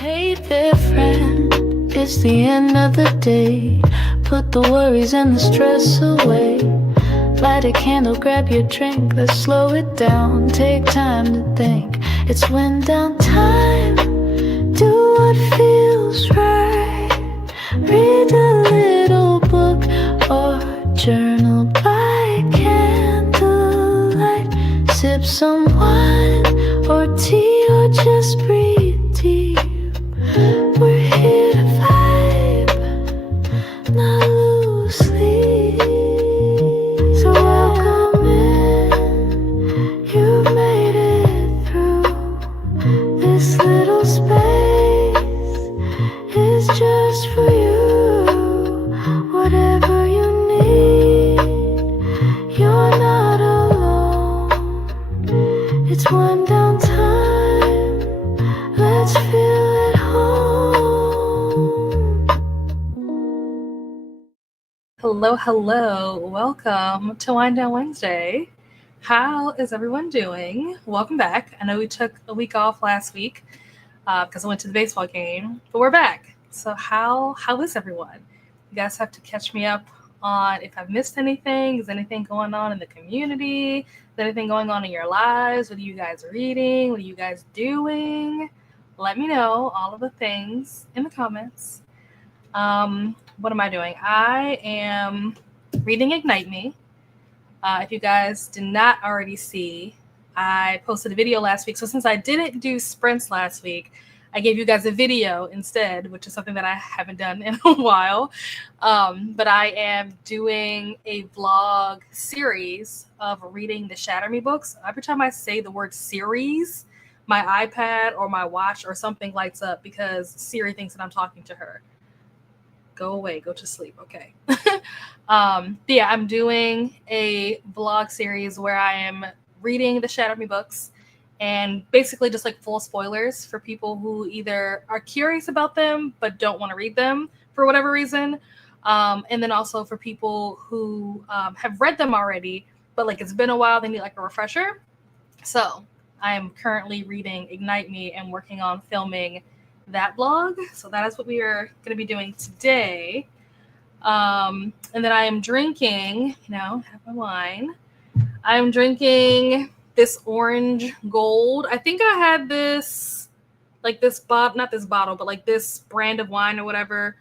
Hey there, friend, it's the end of the day. Put the worries and the stress away. Light a candle, grab your drink, let's slow it down. Take time to think, it's wind down time. Do what feels right. Read a little book or journal by candlelight. Sip some wine or tea or just breathe deep. We're here to vibe, not lose sleep. So welcome in, you made it through. This little space is just for you. Whatever you need, you're not alone. It's one down time, let's feel at home. Hello. Welcome to Wind Down Wednesday. How is everyone doing? Welcome back. I know we took a week off last week because I went to the baseball game, but we're back. So how is everyone? You guys have to catch me up on if I've missed anything. Is anything going on in the community? Is anything going on in your lives? What are you guys reading? What are you guys doing? Let me know all of the things in the comments. What am I doing? I am reading Ignite Me. If you guys did not already see, I posted a video last week. So since I didn't do sprints last week, I gave you guys a video instead, which is something that I haven't done in a while. But I am doing a vlog series of reading the Shatter Me books. Every time I say the word series, my iPad or my watch or something lights up because Siri thinks that I'm talking to her. Go away, go to sleep. Okay. Yeah, I'm doing a vlog series where I am reading the Shatter Me books and basically just like full spoilers for people who either are curious about them but don't want to read them for whatever reason. And then also for people who have read them already, but like it's been a while, they need like a refresher. So I am currently reading Ignite Me and working on filming that vlog. So that is what we are going to be doing today. And then I am drinking, have my wine. I'm drinking this orange gold. I think I had this, like this bottle, not this bottle, but like this brand of wine or whatever.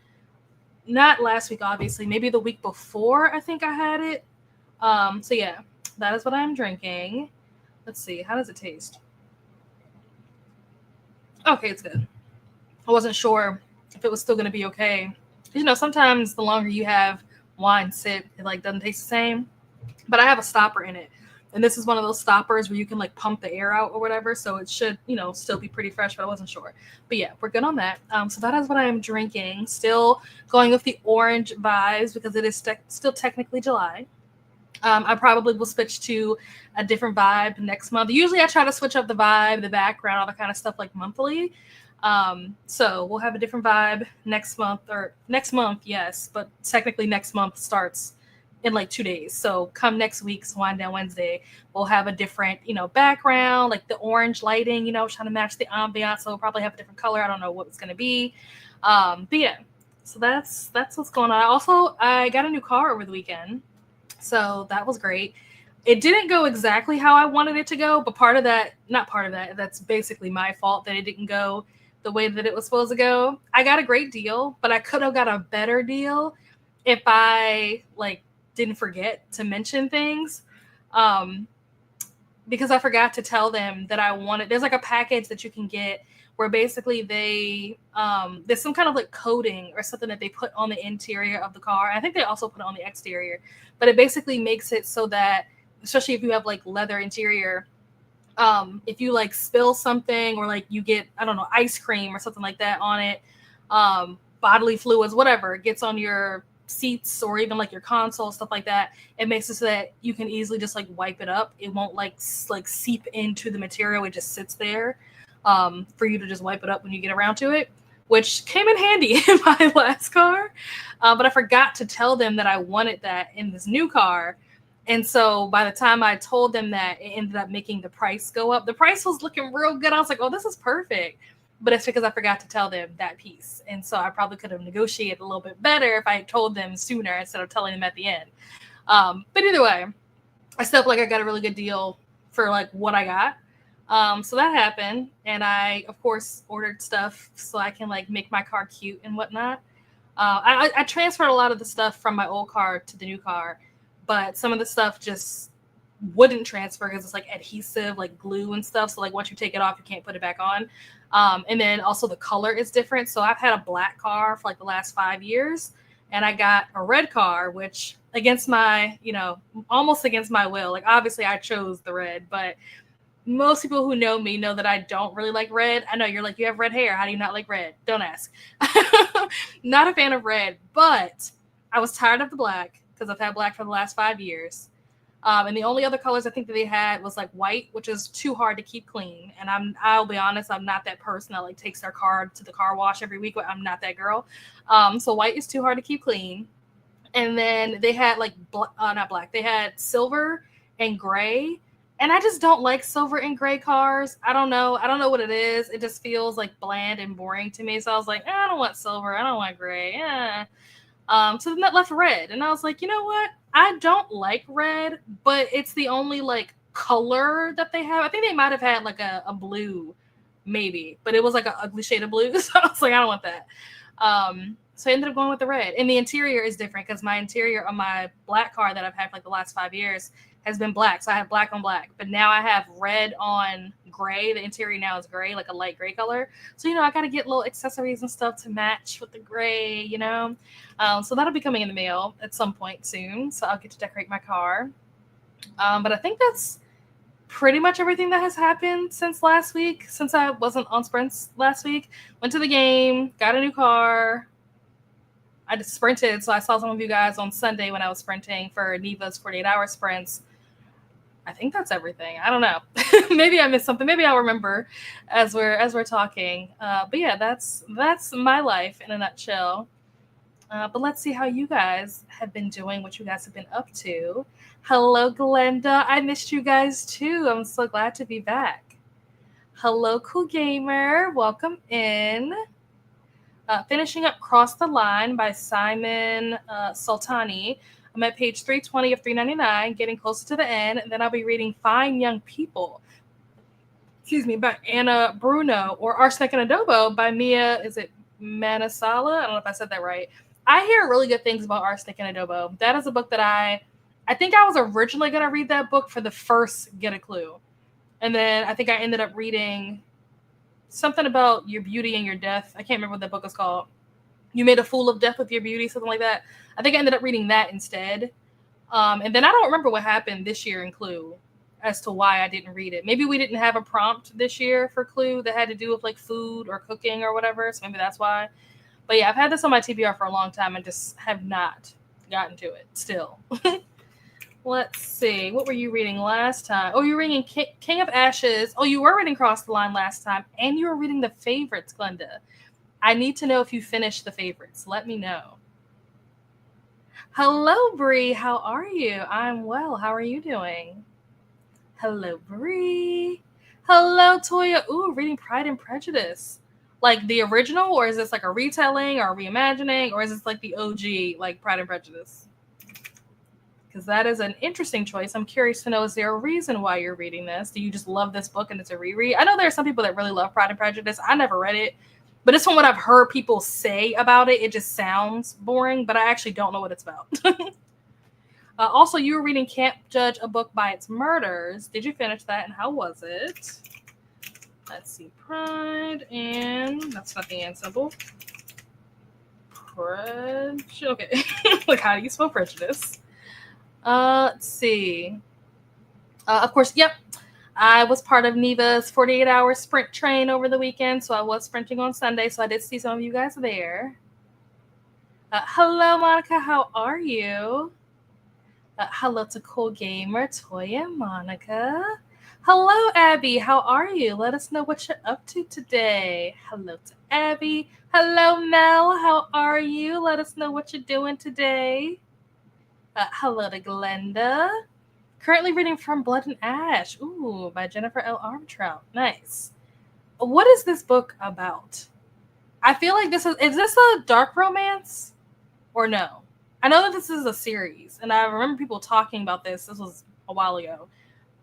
Not last week, obviously. Maybe the week before, I think I had it. So yeah, that is what I'm drinking. Let's see. How does it taste? Okay, it's good. I wasn't sure if it was still going to be okay. Sometimes the longer you have wine sit, it like doesn't taste the same. But I have a stopper in it. And this is one of those stoppers where you can like pump the air out or whatever. So it should, still be pretty fresh, but I wasn't sure. But yeah, we're good on that. So that is what I am drinking. Still going with the orange vibes because it is still technically July. I probably will switch to a different vibe next month. Usually I try to switch up the vibe, the background, all that kind of stuff like monthly. So we'll have a different vibe next month, yes, but technically next month starts in like 2 days. So come next week's Wind Down Wednesday, we'll have a different, background, like the orange lighting, trying to match the ambiance. So we'll probably have a different color. I don't know what it's going to be. But yeah, so that's what's going on. I got a new car over the weekend. So that was great. It didn't go exactly how I wanted it to go, but that's basically my fault that it didn't go the way that it was supposed to go. I got a great deal, but I could have got a better deal if I didn't forget to mention things. Because I forgot to tell them that I wanted, there's like a package that you can get where basically there's some kind of like coating or something that they put on the interior of the car. I think they also put it on the exterior, but it basically makes it so that, especially if you have like leather interior, if you like spill something or like you get, I don't know, ice cream or something like that on it, bodily fluids, whatever, it gets on your seats or even like your console, stuff like that, it makes it so that you can easily just like wipe it up. It won't like seep into the material. It just sits there for you to just wipe it up when you get around to it, which came in handy in my last car. But I forgot to tell them that I wanted that in this new car. And so by the time I told them that, it ended up making the price go up. The price was looking real good. I was like, oh, this is perfect. but it's because I forgot to tell them that piece. And so I probably could have negotiated a little bit better if I had told them sooner instead of telling them at the end. But either way, I still feel like I got a really good deal for like what I got. So that happened, and I of course ordered stuff so I can like make my car cute and whatnot. I transferred a lot of the stuff from my old car to the new car, but some of the stuff just wouldn't transfer because it's like adhesive, like glue and stuff. So like once you take it off, you can't put it back on. And then also the color is different. So I've had a black car for like the last 5 years, and I got a red car, which against my, almost against my will. Like obviously I chose the red, but most people who know me know that I don't really like red. I know you're like, you have red hair. How do you not like red? Don't ask. Not a fan of red, but I was tired of the black because I've had black for the last 5 years. And the only other colors I think that they had was like white, which is too hard to keep clean. And I'll be honest, I'm not that person that like takes their car to the car wash every week. I'm not that girl. So white is too hard to keep clean. And then they had like, not black, they had silver and gray. And I just don't like silver and gray cars. I don't know what it is. It just feels like bland and boring to me. So I was like, I don't want silver. I don't want gray. So then that left red. And I was like, you know what? I don't like red, but it's the only like color that they have. I think they might have had like a blue, maybe, but it was like an ugly shade of blue. So I was like, I don't want that. So I ended up going with the red. And the interior is different because my interior on my black car that I've had for like the last 5 years has been black. So I have black on black, but now I have red on gray. The interior now is gray, like a light gray color. So, I got to get little accessories and stuff to match with the gray, So that'll be coming in the mail at some point soon. So I'll get to decorate my car. But I think that's pretty much everything that has happened since last week, since I wasn't on sprints last week. Went to the game, got a new car. I just sprinted. So I saw some of you guys on Sunday when I was sprinting for Neva's 48-hour sprints. I think that's everything. I don't know. Maybe I missed something. Maybe I'll remember as we're talking. But yeah, that's my life in a nutshell. But let's see how you guys have been doing, what you guys have been up to. Hello, Glenda. I missed you guys too. I'm so glad to be back. Hello, Cool Gamer. Welcome in. Finishing up Cross the Line by Simon Sultani. I'm at page 320 of 399, getting closer to the end. And then I'll be reading Fine Young People, by Anna Bruno, or Arsenic and Adobo by Mia, is it Manasala? I don't know if I said that right. I hear really good things about Arsenic and Adobo. That is a book that I think I was originally going to read that book for the first Get a Clue. And then I think I ended up reading something about your beauty and your death. I can't remember what that book is called. You made a fool of death with your beauty, something like that. I think I ended up reading that instead. And then I don't remember what happened this year in Clue as to why I didn't read it. Maybe we didn't have a prompt this year for Clue that had to do with like food or cooking or whatever. So maybe that's why. But yeah, I've had this on my TBR for a long time and just have not gotten to it still. Let's see. What were you reading last time? Oh, you were reading King of Ashes. Oh, you were reading Cross the Line last time. And you were reading The Favorites, Glenda. I need to know if you finished The Favorites. Let me know. Hello, Bree. How are you? I'm well. How are you doing? Hello, Bree. Hello, Toya. Ooh, reading Pride and Prejudice. Like the original, or is this like a retelling or a reimagining, or is this like the OG, like Pride and Prejudice? Because that is an interesting choice. I'm curious to know, is there a reason why you're reading this? Do you just love this book and it's a reread? I know there are some people that really love Pride and Prejudice. I never read it. But it's from what I've heard people say about it. It just sounds boring, but I actually don't know what it's about. Also, you were reading Can't Judge a Book by Its Murders. Did you finish that, and how was it? Let's see. Pride and... That's not the end symbol. Okay. Like, how do you spell prejudice? Let's see. Of course, yep. I was part of Neva's 48-hour sprint train over the weekend, so I was sprinting on Sunday, so I did see some of you guys there. Hello, Monica. How are you? Hello to Cool Gamer, Toya, and Monica. Hello, Abby. How are you? Let us know what you're up to today. Hello to Abby. Hello, Mel. How are you? Let us know what you're doing today. Hello to Glenda. Currently reading From Blood and Ash. Ooh, by Jennifer L. Armtrout. Nice. What is this book about? I feel like is this a dark romance or no? I know that this is a series, and I remember people talking about this. This was a while ago,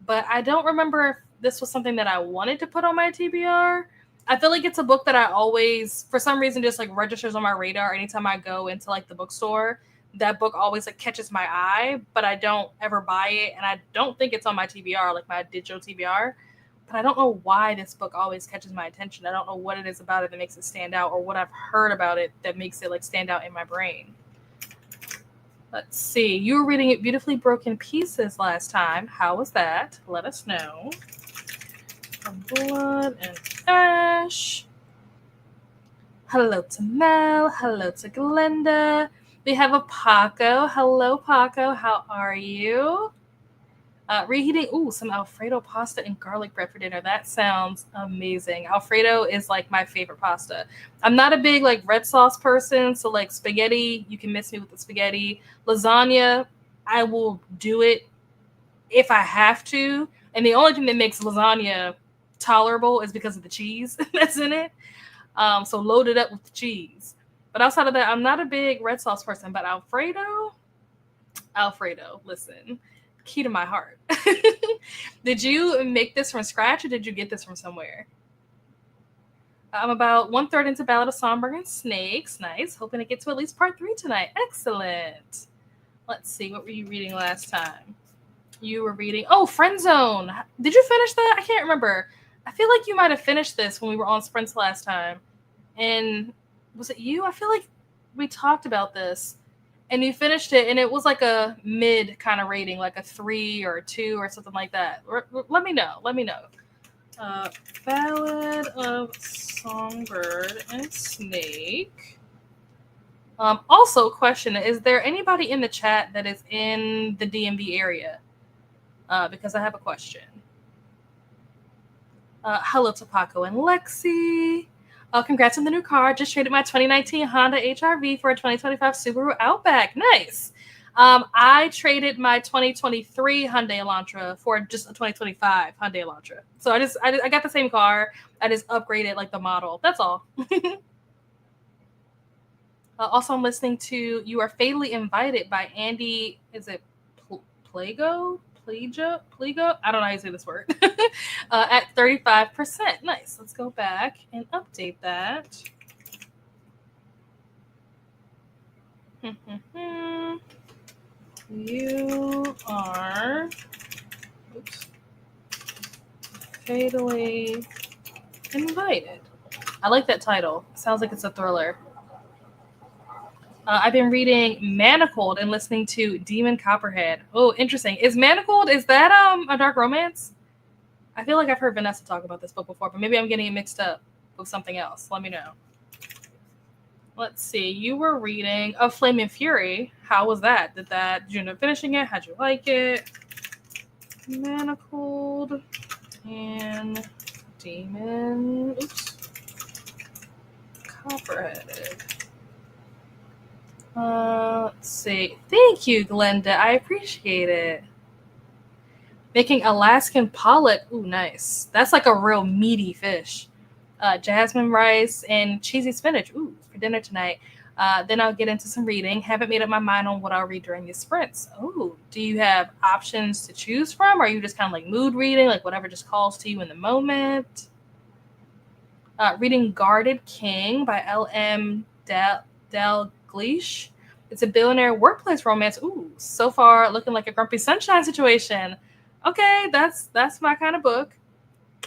but I don't remember if this was something that I wanted to put on my TBR. I feel like it's a book that I always, for some reason, just like registers on my radar anytime I go into like the bookstore. That book always like catches my eye, but I don't ever buy it, and I don't think it's on my TBR, like my digital TBR. But I don't know why this book always catches my attention. I don't know what it is about it that makes it stand out, or what I've heard about it that makes it like stand out in my brain. Let's see. You were reading it Beautifully Broken Pieces last time. How was that? Let us know. Blood and Ash. Hello to Mel. Hello to Glenda. We have a Paco. Hello, Paco. How are you? Reheating, some Alfredo pasta and garlic bread for dinner. That sounds amazing. Alfredo is like my favorite pasta. I'm not a big like red sauce person, so like spaghetti, you can miss me with the spaghetti. Lasagna, I will do it if I have to. And the only thing that makes lasagna tolerable is because of the cheese that's in it. So load it up with the cheese. But outside of that, I'm not a big red sauce person. But Alfredo, listen. Key to my heart. Did you make this from scratch, or did you get this from somewhere? I'm about 1/3 into Ballad of Songbird and Snakes. Nice. Hoping to get to at least part 3 tonight. Excellent. Let's see. What were you reading last time? You were reading... Friend Zone. Did you finish that? I can't remember. I feel like you might have finished this when we were on Sprints last time. And was it you? I feel like we talked about this. And you finished it, and it was like a mid kind of rating, like a 3 or a 2 or something like that. Let me know. Ballad of Songbird and Snake. Also, question, is there anybody in the chat that is in the DMV area? Because I have a question. Hello to Paco and Lexi. Congrats on the new car. Just traded my 2019 Honda HR-V for a 2025 Subaru Outback. Nice. I traded my 2023 Hyundai Elantra for just a 2025 Hyundai Elantra. So I got the same car. I just upgraded like the model. That's all. Also, I'm listening to You Are Fatally Invited by Andy. Is it Plego? Plego? I don't know how you say this word. At 35%. Nice. Let's go back and update that. You are fatally invited. I like that title. Sounds like it's a thriller. I've been reading Manacled and listening to Demon Copperhead. Oh, interesting. Is Manacled, is that a dark romance? I feel like I've heard Vanessa talk about this book before, but maybe I'm getting it mixed up with something else. Let me know. Let's see. You were reading Flame and Fury. How was that? Did you end up finishing it? How'd you like it? Manacled and Demon. Copperhead. Let's see. Thank you, Glenda. I appreciate it. Making Alaskan pollock. Ooh, nice. That's like a real meaty fish. Jasmine rice and cheesy spinach. Ooh, for dinner tonight. Then I'll get into some reading. Haven't made up my mind on what I'll read during these sprints. Oh, do you have options to choose from? Or are you just kind of like mood reading, like whatever just calls to you in the moment? Reading Guarded King by L.M. Dalgleish. It's a billionaire workplace romance. Ooh, so far looking like a Grumpy Sunshine situation. Okay, that's my kind of book.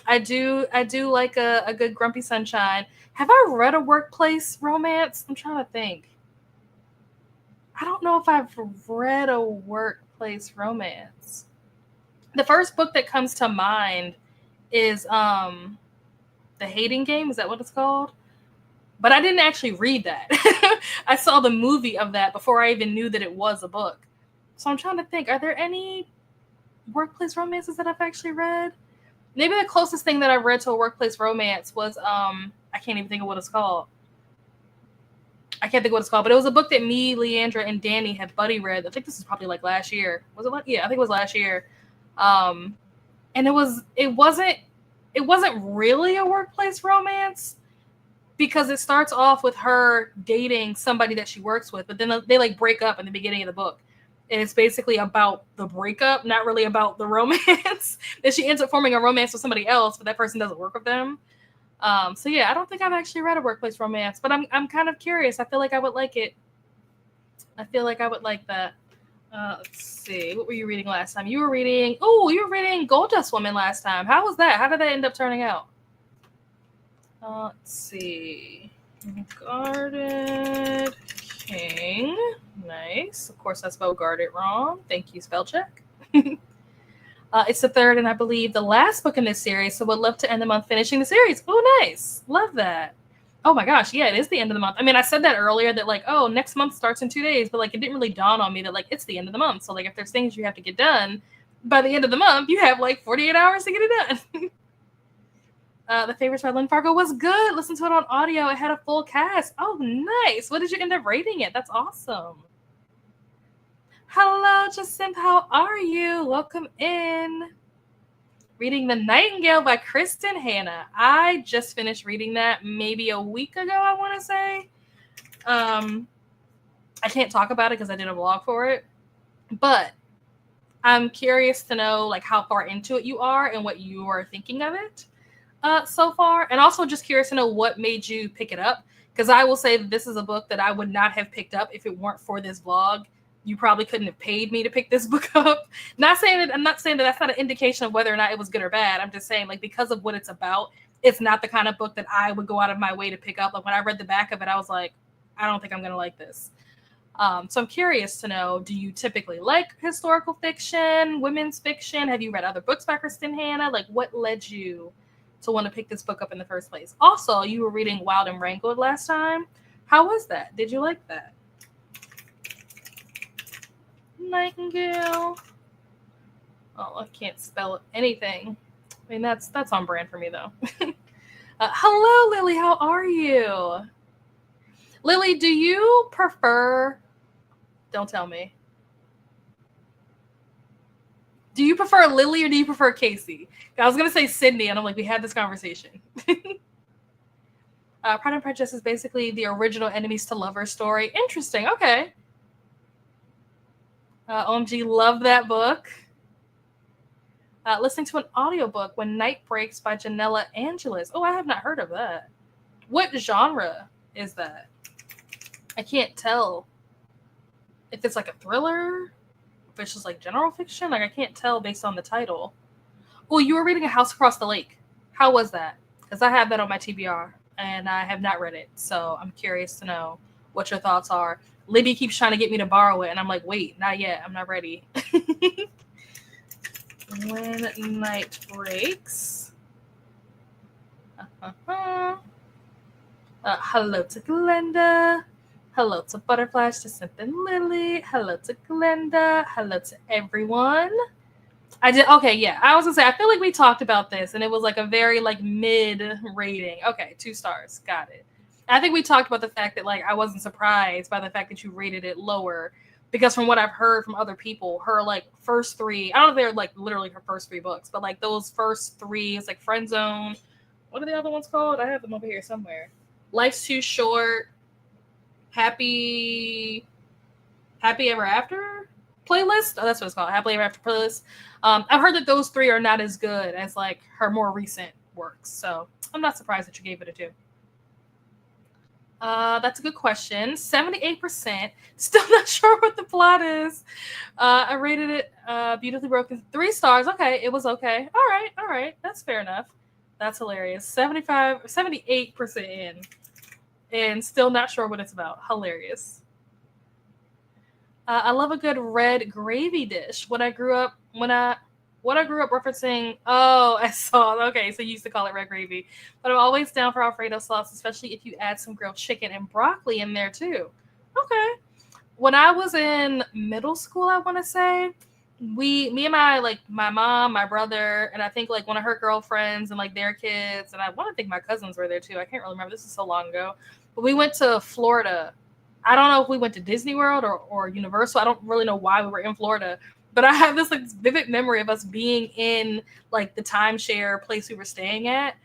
I do like a good Grumpy Sunshine. Have I read a workplace romance? I'm trying to think. I don't know if I've read a workplace romance. The first book that comes to mind is The Hating Game. Is that what it's called? But I didn't actually read that. I saw the movie of that before I even knew that it was a book. So I'm trying to think, are there any workplace romances that I've actually read? Maybe the closest thing that I've read to a workplace romance was, I can't even think of what it's called. But it was a book that me, Leandra, and Danny had buddy read. I think this is probably like last year. Was it? Yeah, I think it was last year. And it wasn't it wasn't really a workplace romance because it starts off with her dating somebody that she works with, but then they like break up in the beginning of the book. And it's basically about the breakup, not really about the romance. And she ends up forming a romance with somebody else, but that person doesn't work with them. So yeah, I don't think I've actually read a workplace romance, but I'm kind of curious. I feel like I would like it. I feel like I would like that. Let's see. What were you reading last time? You were reading Goldust Woman last time. How was that? How did that end up turning out? Let's see. Guarded King. Nice. Of course, I spelled guarded wrong. Thank you, spell check. It's the third and I believe the last book in this series, so would love to end the month finishing the series. Oh, nice. Love that. Oh my gosh, yeah, it is the end of the month. I mean, I said that earlier that like, oh, next month starts in 2 days, but like it didn't really dawn on me that like it's the end of the month. So like if there's things you have to get done by the end of the month, you have like 48 hours to get it done. The Favorites by Lynn Fargo was good. Listen to it on audio. It had a full cast. Oh, nice. What did you end up rating it? That's awesome. Hello, Jacinth. How are you? Welcome in. Reading The Nightingale by Kristen Hanna. I just finished reading that maybe a week ago, I want to say. I can't talk about it because I did a vlog for it. But I'm curious to know like how far into it you are and what you are thinking of it so far. And also just curious to know what made you pick it up. Because I will say that this is a book that I would not have picked up if it weren't for this vlog. You probably couldn't have paid me to pick this book up. I'm not saying that that's not an indication of whether or not it was good or bad. I'm just saying like because of what it's about, it's not the kind of book that I would go out of my way to pick up. Like when I read the back of it, I was like, I don't think I'm going to like this. So I'm curious to know, do you typically like historical fiction, women's fiction? Have you read other books by Kristen Hanna? Like what led you to want to pick this book up in the first place? Also, you were reading Wild and Wrangled last time. How was that? Did you like that? Nightingale. Oh, I can't spell anything. I mean, that's on brand for me, though. Hello, Lily. How are you? Lily, do you prefer... Don't tell me. Do you prefer Lily or do you prefer Casey? I was going to say Sydney, and I'm like, we had this conversation. Pride and Prejudice is basically the original enemies to lovers story. Interesting. Okay. OMG, love that book. Listening to an audiobook, When Night Breaks by Janella Angeles. Oh, I have not heard of that. What genre is that? I can't tell if it's like a thriller, if it's just like general fiction. Like I can't tell based on the title. Oh, you were reading A House Across the Lake. How was that? Because I have that on my TBR and I have not read it. So I'm curious to know what your thoughts are. Libby keeps trying to get me to borrow it, and I'm like, wait, not yet. I'm not ready. When Night Breaks. Hello to Glenda. Hello to Butterflies, Jacinth and Lily. Hello to Glenda. Hello to everyone. I did. Okay, yeah. I was going to say, I feel like we talked about this, and it was like a very like mid rating. Okay, 2 stars. Got it. I think we talked about the fact that like I wasn't surprised by the fact that you rated it lower because from what I've heard from other people, her like first 3, I don't know if they're like literally her first 3 books, but like those first 3, it's like Friend Zone. What are the other ones called? I have them over here somewhere. Life's Too Short, Happy Ever After playlist. Oh, that's what it's called. Happily Ever After playlist. I've heard that those 3 are not as good as like her more recent works. So I'm not surprised that you gave it a 2. That's a good question. 78%. Still not sure what the plot is. I rated it Beautifully Broken 3 stars. Okay, it was okay. All right. That's fair enough. That's hilarious. 78% in. And still not sure what it's about. Hilarious. I love a good red gravy dish. What I grew up referencing. Oh, I saw. Okay, so you used to call it red gravy. But I'm always down for Alfredo sauce, especially if you add some grilled chicken and broccoli in there too. Okay. When I was in middle school, I want to say, me and my mom, my brother, and I think like one of her girlfriends and like their kids, and I want to think my cousins were there too. I can't really remember. This is so long ago. But we went to Florida. I don't know if we went to Disney World or Universal. I don't really know why we were in Florida. But I have this like vivid memory of us being in like the timeshare place we were staying at,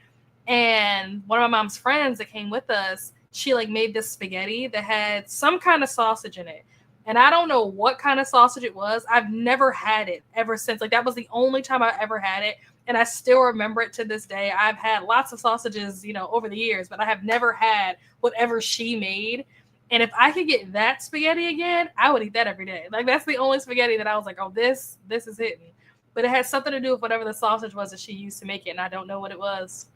and one of my mom's friends that came with us, she like made this spaghetti that had some kind of sausage in it. And I don't know what kind of sausage it was. I've never had it ever since. Like that was the only time I ever had it. And I still remember it to this day. I've had lots of sausages, over the years, but I have never had whatever she made. And if I could get that spaghetti again, I would eat that every day. Like that's the only spaghetti that I was like, oh, this is hitting. But it had something to do with whatever the sausage was that she used to make it, and I don't know what it was.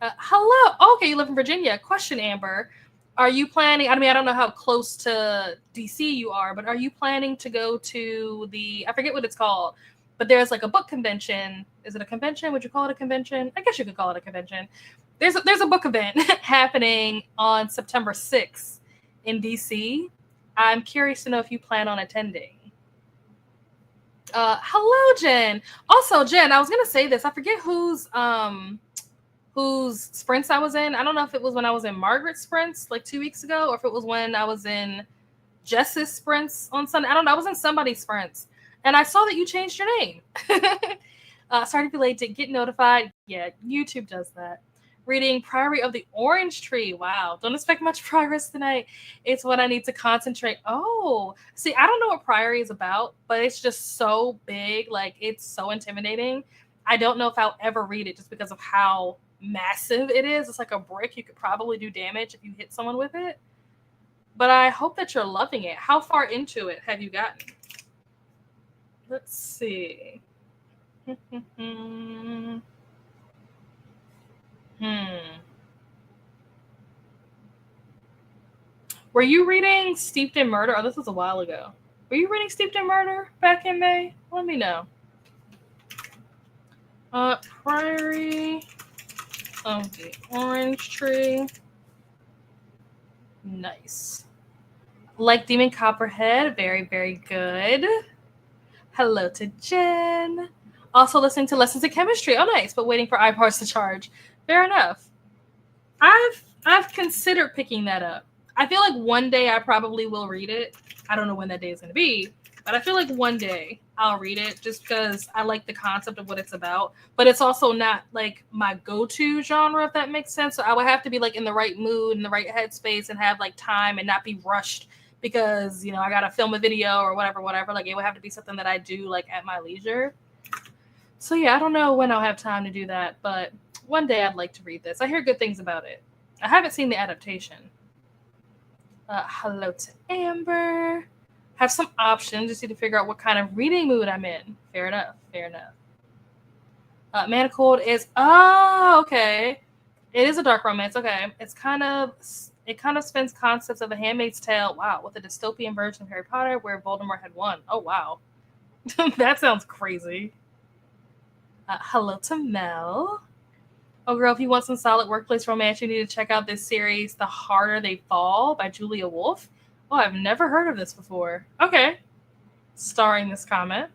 Hello. Okay, you live in Virginia. Question, Amber. Are you planning? I mean, I don't know how close to DC you are, but are you planning to go to I forget what it's called, but there's like a book convention. Is it a convention? Would you call it a convention? I guess you could call it a convention. There's a book event happening on September 6th in DC. I'm curious to know if you plan on attending. Hello, Jen. Also, Jen, I was gonna say this. I forget whose sprints I was in. I don't know if it was when I was in Margaret's sprints like 2 weeks ago, or if it was when I was in Jess's sprints on Sunday. I don't know. I was in somebody's sprints, and I saw that you changed your name. Sorry to be late. To get notified. Yeah, YouTube does that. Reading Priory of the Orange Tree. Wow. Don't expect much progress tonight. It's what I need to concentrate. Oh, see, I don't know what Priory is about, but it's just so big. Like, it's so intimidating. I don't know if I'll ever read it just because of how massive it is. It's like a brick. You could probably do damage if you hit someone with it. But I hope that you're loving it. How far into it have you gotten? Let's see. Were you reading Steeped in Murder? Oh, this was a while ago. Were you reading Steeped in Murder back in May? Let me know. Priory of the Orange Tree. Nice. Like Demon Copperhead. Very, very good. Hello to Jen. Also listening to Lessons in Chemistry. Oh, nice. But waiting for iParts to charge. Fair enough. I've considered picking that up. I feel like one day I probably will read it. I don't know when that day is going to be, but I feel like one day I'll read it just because I like the concept of what it's about. But it's also not like my go-to genre, if that makes sense. So I would have to be like in the right mood, in the right headspace, and have like time and not be rushed because, I got to film a video or whatever. Like it would have to be something that I do like at my leisure. So yeah, I don't know when I'll have time to do that, but one day I'd like to read this. I hear good things about it. I haven't seen the adaptation. Hello to Amber. Have some options. Just need to figure out what kind of reading mood I'm in. Fair enough. Manacled is okay. It is a dark romance. Okay, it kind of spins concepts of The Handmaid's Tale. Wow, with a dystopian version of Harry Potter where Voldemort had won. Oh wow, that sounds crazy. Hello to Mel. Oh, girl, if you want some solid workplace romance, you need to check out this series, The Harder They Fall by Julia Wolf. Oh, I've never heard of this before. Okay. Starring this comment.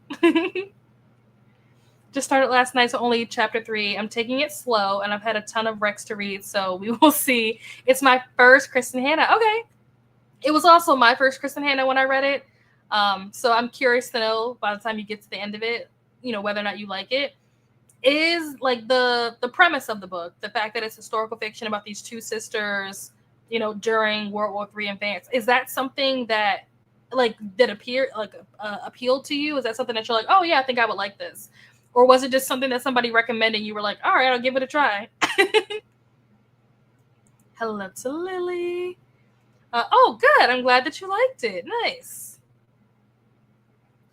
Just started last night, so only chapter 3. I'm taking it slow, and I've had a ton of recs to read, so we will see. It's my first Kristen Hanna. Okay. It was also my first Kristen Hanna when I read it. So I'm curious to know by the time you get to the end of it, whether or not you like it. Is like the premise of the book, the fact that it's historical fiction about these two sisters, during World War III in France. Is that something that appealed to you? Is that something that you're like, oh yeah, I think I would like this? Or was it just something that somebody recommended and you were like, all right, I'll give it a try? Hello to Lily. Oh, good. I'm glad that you liked it. Nice.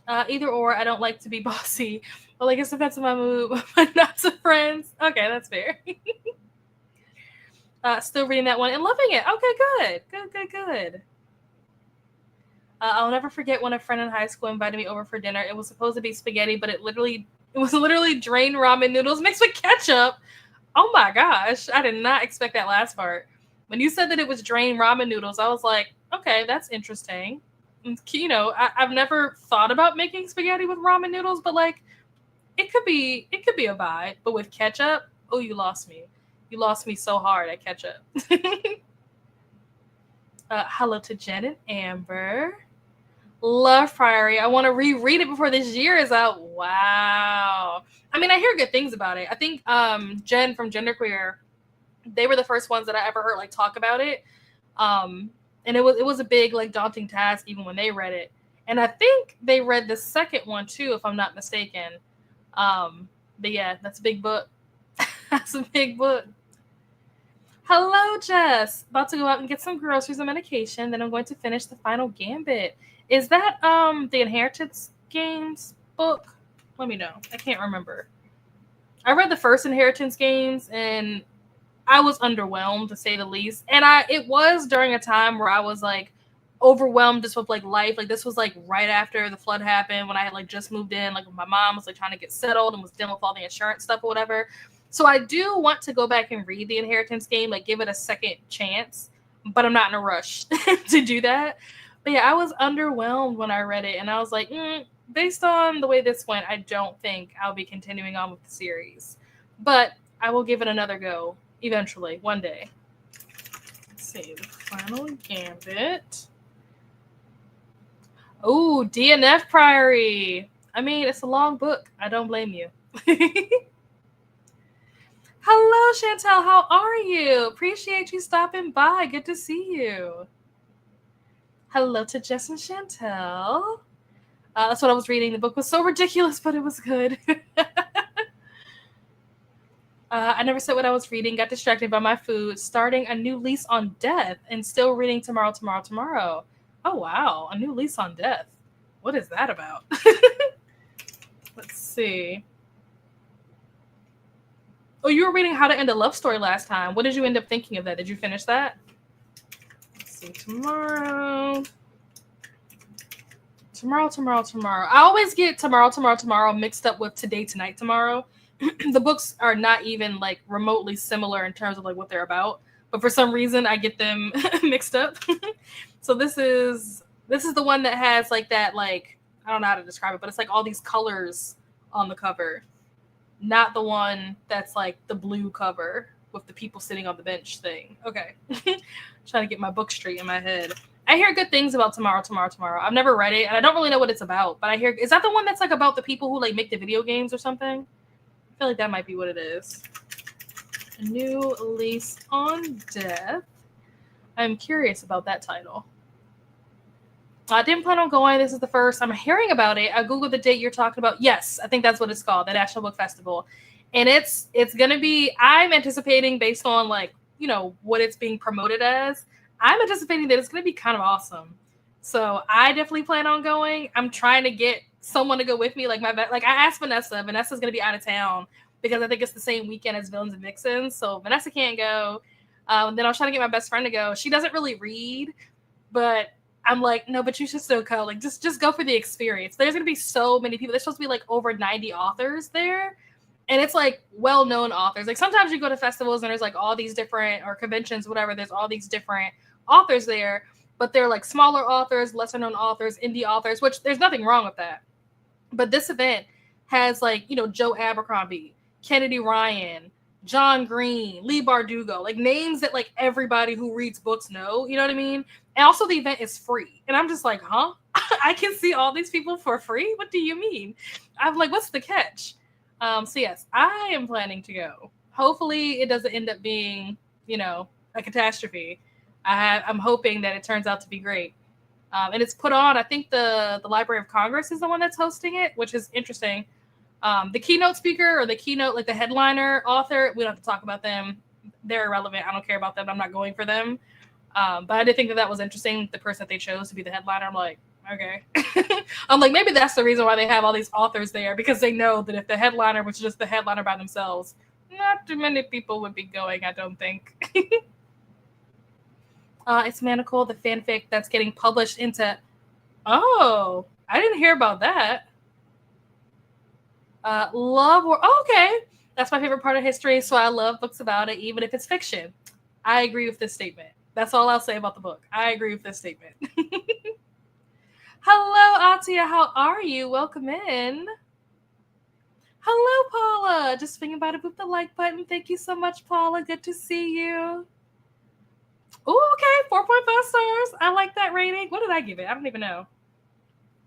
Either or, I don't like to be bossy. Well, I guess it depends on my mood, but not to friends. Okay, that's fair. Still reading that one and loving it. Okay, good. I'll never forget when a friend in high school invited me over for dinner. It was supposed to be spaghetti, but it was literally drained ramen noodles mixed with ketchup. Oh my gosh, I did not expect that last part. When you said that it was drained ramen noodles, I was like, okay, that's interesting. I've never thought about making spaghetti with ramen noodles, but like, it could be a vibe. But with ketchup, oh, you lost me. You lost me so hard at ketchup. Hello to Jen and Amber. Love Priory. I want to reread it before this year is out. Wow. I mean, I hear good things about it. I think Jen from Genderqueer, they were the first ones that I ever heard like talk about it. And it was a big like daunting task even when they read it. And I think they read the second one too, if I'm not mistaken. But yeah, that's a big book. That's a big book. Hello, Jess. About to go out and get some groceries and medication. Then I'm going to finish the final Gambit. Is that the Inheritance Games book? Let me know. I can't remember. I read the first Inheritance Games and I was underwhelmed to say the least. And it was during a time where I was like overwhelmed just with like life. Like this was like right after the flood happened when I had like just moved in. Like my mom was like trying to get settled and was dealing with all the insurance stuff or whatever. So I do want to go back and read the Inheritance Game, like give it a second chance, but I'm not in a rush to do that. But yeah, I was underwhelmed when I read it, and I was like, based on the way this went, I don't think I'll be continuing on with the series. But I will give it another go eventually, one day. Let's see, the final Gambit. Oh, DNF Priory. I mean, it's a long book. I don't blame you. Hello, Chantel. How are you? Appreciate you stopping by. Good to see you. Hello to Jess and Chantel. That's what I was reading. The book was so ridiculous, but it was good. I never said what I was reading. Got distracted by my food. Starting a new lease on death and still reading tomorrow. Oh, wow. A new lease on death. What is that about? Let's see. Oh, you were reading How to End a Love Story last time. What did you end up thinking of that? Did you finish that? Let's see. Tomorrow. I always get tomorrow mixed up with today, tonight, tomorrow. The books are not even like remotely similar in terms of like what they're about, but for some reason I get them mixed up. So this is the one that has like that, like, I don't know how to describe it, but it's like all these colors on the cover. Not the one that's like the blue cover with the people sitting on the bench thing. Okay. Trying to get my book straight in my head. I hear good things about tomorrow. I've never read it, and I don't really know what it's about, but I hear, is that the one that's like about the people who like make the video games or something? I feel like that might be what it is. A New Lease on Death. I'm curious about that title. I didn't plan on going. This is the first I'm hearing about it. I Googled the date you're talking about. Yes, I think that's what it's called, the National Book Festival. And it's going to be, I'm anticipating based on like, you know, what it's being promoted as, I'm anticipating that it's going to be kind of awesome. So I definitely plan on going. I'm trying to get someone to go with me. Like I asked Vanessa. Vanessa's going to be out of town because I think it's the same weekend as Villains and Vixens. So Vanessa can't go. Then I was trying to get my best friend to go. She doesn't really read, but I'm like, no, but you should still go. Like, just go for the experience. There's going to be so many people. There's supposed to be like over 90 authors there. And it's like well-known authors. Like sometimes you go to festivals and there's like all these different, or conventions, whatever, there's all these different authors there, but they're like smaller authors, lesser known authors, indie authors, which there's nothing wrong with that. But this event has like, you know, Joe Abercrombie, Kennedy Ryan, John Green, Lee Bardugo, like names that like everybody who reads books know, you know what I mean? And also the event is free. And I'm just like, huh? I can see all these people for free? What do you mean? I'm like, what's the catch? So yes, I am planning to go. Hopefully it doesn't end up being, you know, a catastrophe. I'm hoping that it turns out to be great. And it's put on, I think the Library of Congress is the one that's hosting it, which is interesting. The keynote speaker or the keynote, like the headliner author, we don't have to talk about them. They're irrelevant. I don't care about them. I'm not going for them. But I did think that was interesting. The person that they chose to be the headliner, I'm like, okay. I'm like, maybe that's the reason why they have all these authors there, because they know that if the headliner was just the headliner by themselves, not too many people would be going, I don't think. It's Manacle, the fanfic that's getting published into... Oh, I didn't hear about that. Love War... Oh, okay. That's my favorite part of history, so I love books about it, even if it's fiction. I agree with this statement. That's all I'll say about the book. I agree with this statement. Hello, Atia. How are you? Welcome in. Hello, Paula. Just swinging by to boop the like button. Thank you so much, Paula. Good to see you. Oh, okay. 4.5 stars. I like that rating. What did I give it? I don't even know.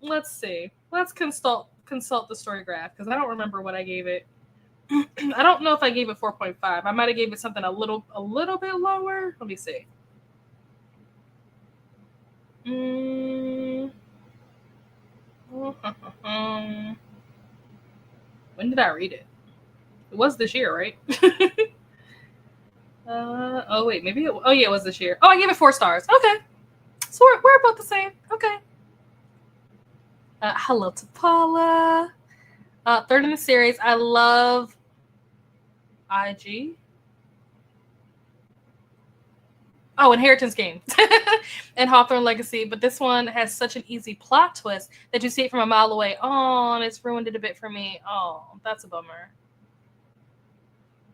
Let's see. Let's consult the story graph because I don't remember what I gave it. I don't know if I gave it 4.5. I might have gave it something a little bit lower. Let me see. When did I read it? It was this year, right? Oh wait, maybe oh yeah, it was this year. Oh, I gave it 4 stars. Okay, so we're about the same. Okay. Hello to Paula. Third in the series. I love IG. Oh, Inheritance Game and Hawthorne Legacy, but this one has such an easy plot twist that you see it from a mile away. Oh, and it's ruined it a bit for me. Oh, that's a bummer.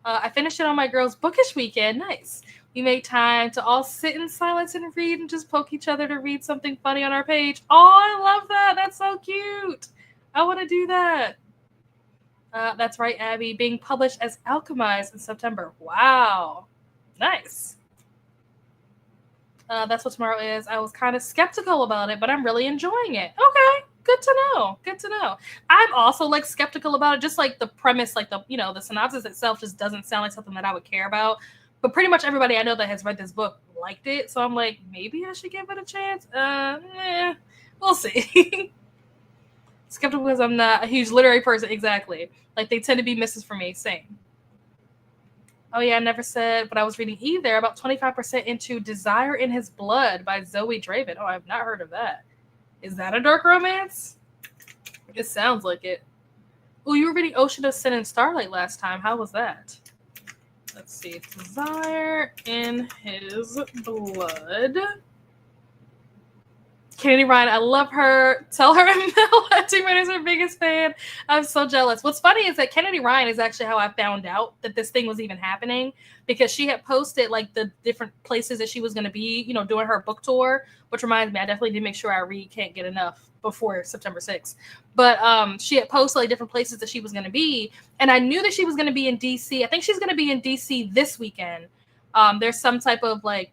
I finished it on my girls' bookish weekend. Nice. We made time to all sit in silence and read and just poke each other to read something funny on our page. Oh, I love that. That's so cute. I want to do that. That's right, Abby. Being published as Alchemized in September. Wow. Nice. That's what tomorrow is. I was kind of skeptical about it, but I'm really enjoying it. Okay, good to know. Good to know. I'm also like skeptical about it, just like the premise, like the synopsis itself just doesn't sound like something that I would care about. But pretty much everybody I know that has read this book liked it, so I'm like, maybe I should give it a chance. We'll see. Skeptical because I'm not a huge literary person, exactly. Like they tend to be misses for me. Same. Oh yeah, I never said what I was reading either. About 25% into Desire in His Blood by Zoe Draven. Oh, I've not heard of that. Is that a dark romance? It sounds like it. Oh, you were reading Ocean of Sin and Starlight last time. How was that? Let's see. Desire in His Blood. Kennedy Ryan, I love her. Tell her Mel Timmer is her biggest fan. I'm so jealous. What's funny is that Kennedy Ryan is actually how I found out that this thing was even happening because she had posted like the different places that she was going to be, doing her book tour, which reminds me, I definitely did make sure I read Can't Get Enough before September 6th. But she had posted like different places that she was going to be. And I knew that she was going to be in DC. I think she's going to be in DC this weekend. There's some type of like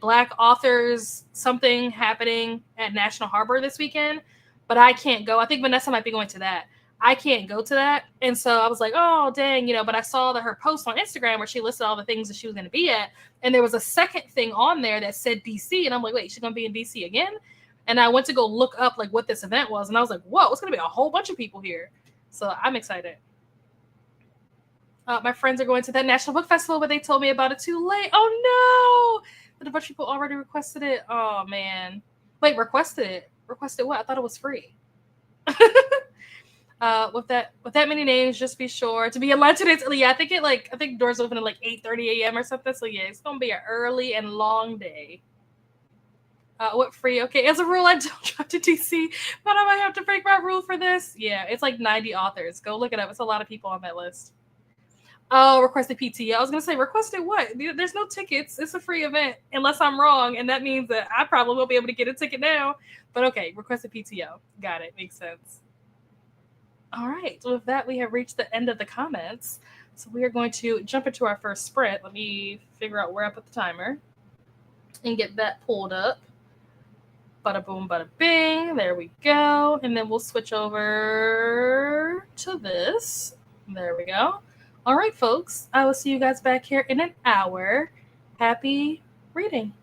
Black authors something happening at National Harbor this weekend, but I can't go. I think Vanessa might be going to that. I can't go to that. And so I was like, oh, dang, but I saw that her post on Instagram where she listed all the things that she was going to be at. And there was a second thing on there that said DC. And I'm like, wait, she's going to be in DC again? And I went to go look up like what this event was. And I was like, whoa, it's going to be a whole bunch of people here. So I'm excited. My friends are going to that National Book Festival, but they told me about it too late. Oh, no. But a bunch of people already requested it. Oh, man. Wait, requested it? Requested what? I thought it was free. With that many names, just be sure to be in line today. Yeah, I think doors open at like 8:30 a.m. or something. So yeah, it's gonna be an early and long day. What free? Okay, as a rule, I don't drive to DC, but I might have to break my rule for this. Yeah, it's like 90 authors. Go look it up. It's a lot of people on that list. Oh, requested PTO. I was going to say, requested what? There's no tickets. It's a free event, unless I'm wrong. And that means that I probably won't be able to get a ticket now. But okay, requested PTO. Got it. Makes sense. All right. So with that, we have reached the end of the comments. So we are going to jump into our first sprint. Let me figure out where I put the timer and get that pulled up. Bada boom, bada bing. There we go. And then we'll switch over to this. There we go. All right, folks, I will see you guys back here in an hour. Happy reading.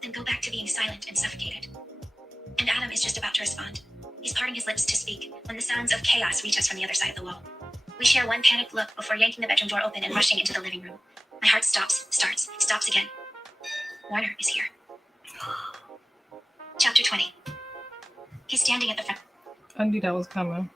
Then go back to being silent and suffocated. And Adam is just about to respond. He's parting his lips to speak when the sounds of chaos reach us from the other side of the wall. We share one panicked look before yanking the bedroom door open and rushing into the living room. My heart stops again. Warner is here. Chapter 20. He's standing at the front. I knew that was coming.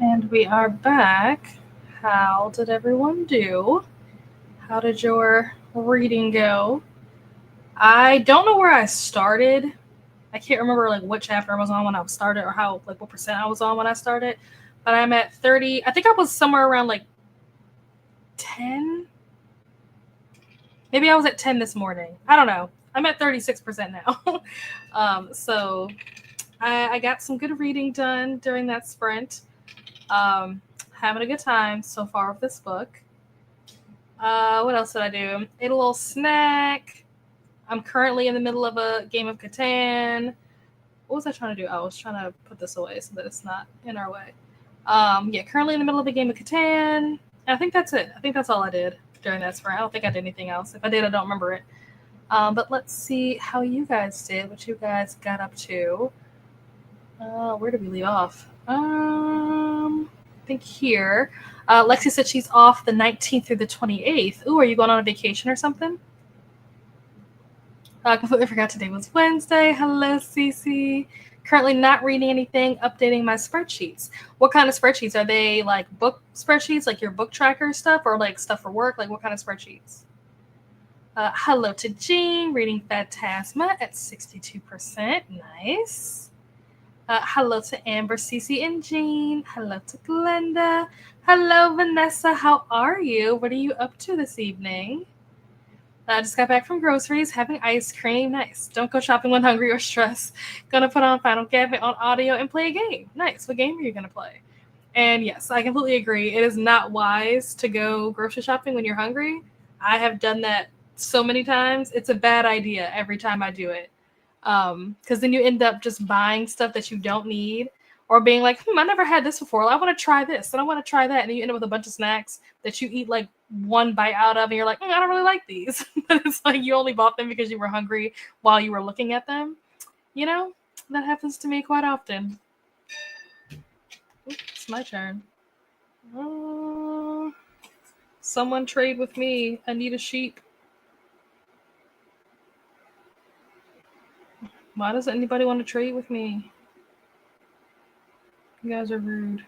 And we are back. How did everyone do? How did your reading go? I don't know where I started. I can't remember like what chapter I was on when I started or how like what percent I was on when I started. But I'm at 30. I think I was somewhere around like 10. Maybe I was at 10 this morning. I don't know. I'm at 36% now. So I got some good reading done during that sprint. Having a good time so far with this book. What else did I do? Ate a little snack. I'm currently in the middle of a game of Catan. What was I trying to do? I was trying to put this away so that it's not in our way. Currently in the middle of a game of Catan. I think that's it. I think that's all I did during that sprint. I don't think I did anything else. If I did, I don't remember it. But let's see how you guys did, what you guys got up to. Where did we leave off? I think here. Lexi said she's off the 19th through the 28th. Ooh, are you going on a vacation or something? Completely forgot today was Wednesday. Hello, Cece. Currently not reading anything, updating my spreadsheets. What kind of spreadsheets? Are they like book spreadsheets, like your book tracker stuff, or like stuff for work? Like what kind of spreadsheets? Hello to Jean, reading Phantasma at 62%. Nice. Hello to Amber, Cece, and Jean. Hello to Glenda. Hello, Vanessa. How are you? What are you up to this evening? I just got back from groceries, having ice cream. Nice. Don't go shopping when hungry or stressed. Gonna put on Final Gambit on audio and play a game. Nice. What game are you gonna play? And yes, I completely agree. It is not wise to go grocery shopping when you're hungry. I have done that so many times. It's a bad idea every time I do it. Because then you end up just buying stuff that you don't need, or being like, I never had this before. I want to try this and I want to try that. And then you end up with a bunch of snacks that you eat like one bite out of, and you're like, I don't really like these. But it's like you only bought them because you were hungry while you were looking at them. You know, that happens to me quite often. Oops, it's my turn. Someone trade with me. I need a sheep. Why doesn't anybody want to trade with me? You guys are rude.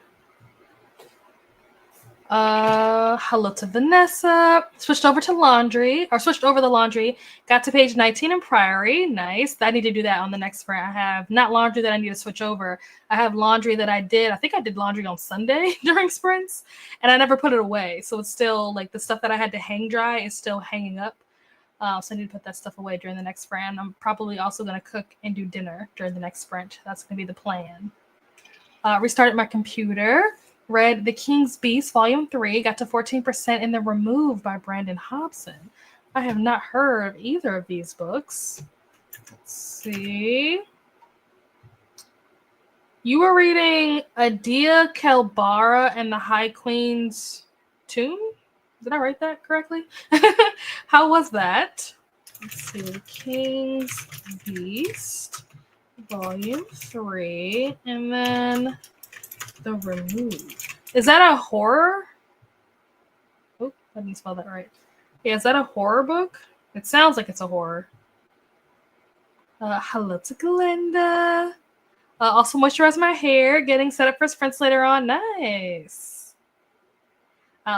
Hello to Vanessa. Switched over the laundry. Got to page 19 in Priory. Nice. I need to do that on the next sprint. I have not laundry that I need to switch over. I have laundry that I did. I think I did laundry on Sunday during sprints, and I never put it away. So it's still like the stuff that I had to hang dry is still hanging up. So I need to put that stuff away during the next sprint. I'm probably also going to cook and do dinner during the next sprint. That's going to be the plan. Restarted my computer. Read The King's Beast, Volume 3. Got to 14% in The Remove by Brandon Hobson. I have not heard of either of these books. Let's see. You were reading Adia Kelbara and the High Queen's Tomb? Did I write that correctly? How was that? Let's see. The King's Beast, Volume 3. And then The Remove. Is that a horror? Oh, I didn't spell that right. Yeah, is that a horror book? It sounds like it's a horror. Hello to Glinda. Also moisturize my hair. Getting set up for sprints later on. Nice.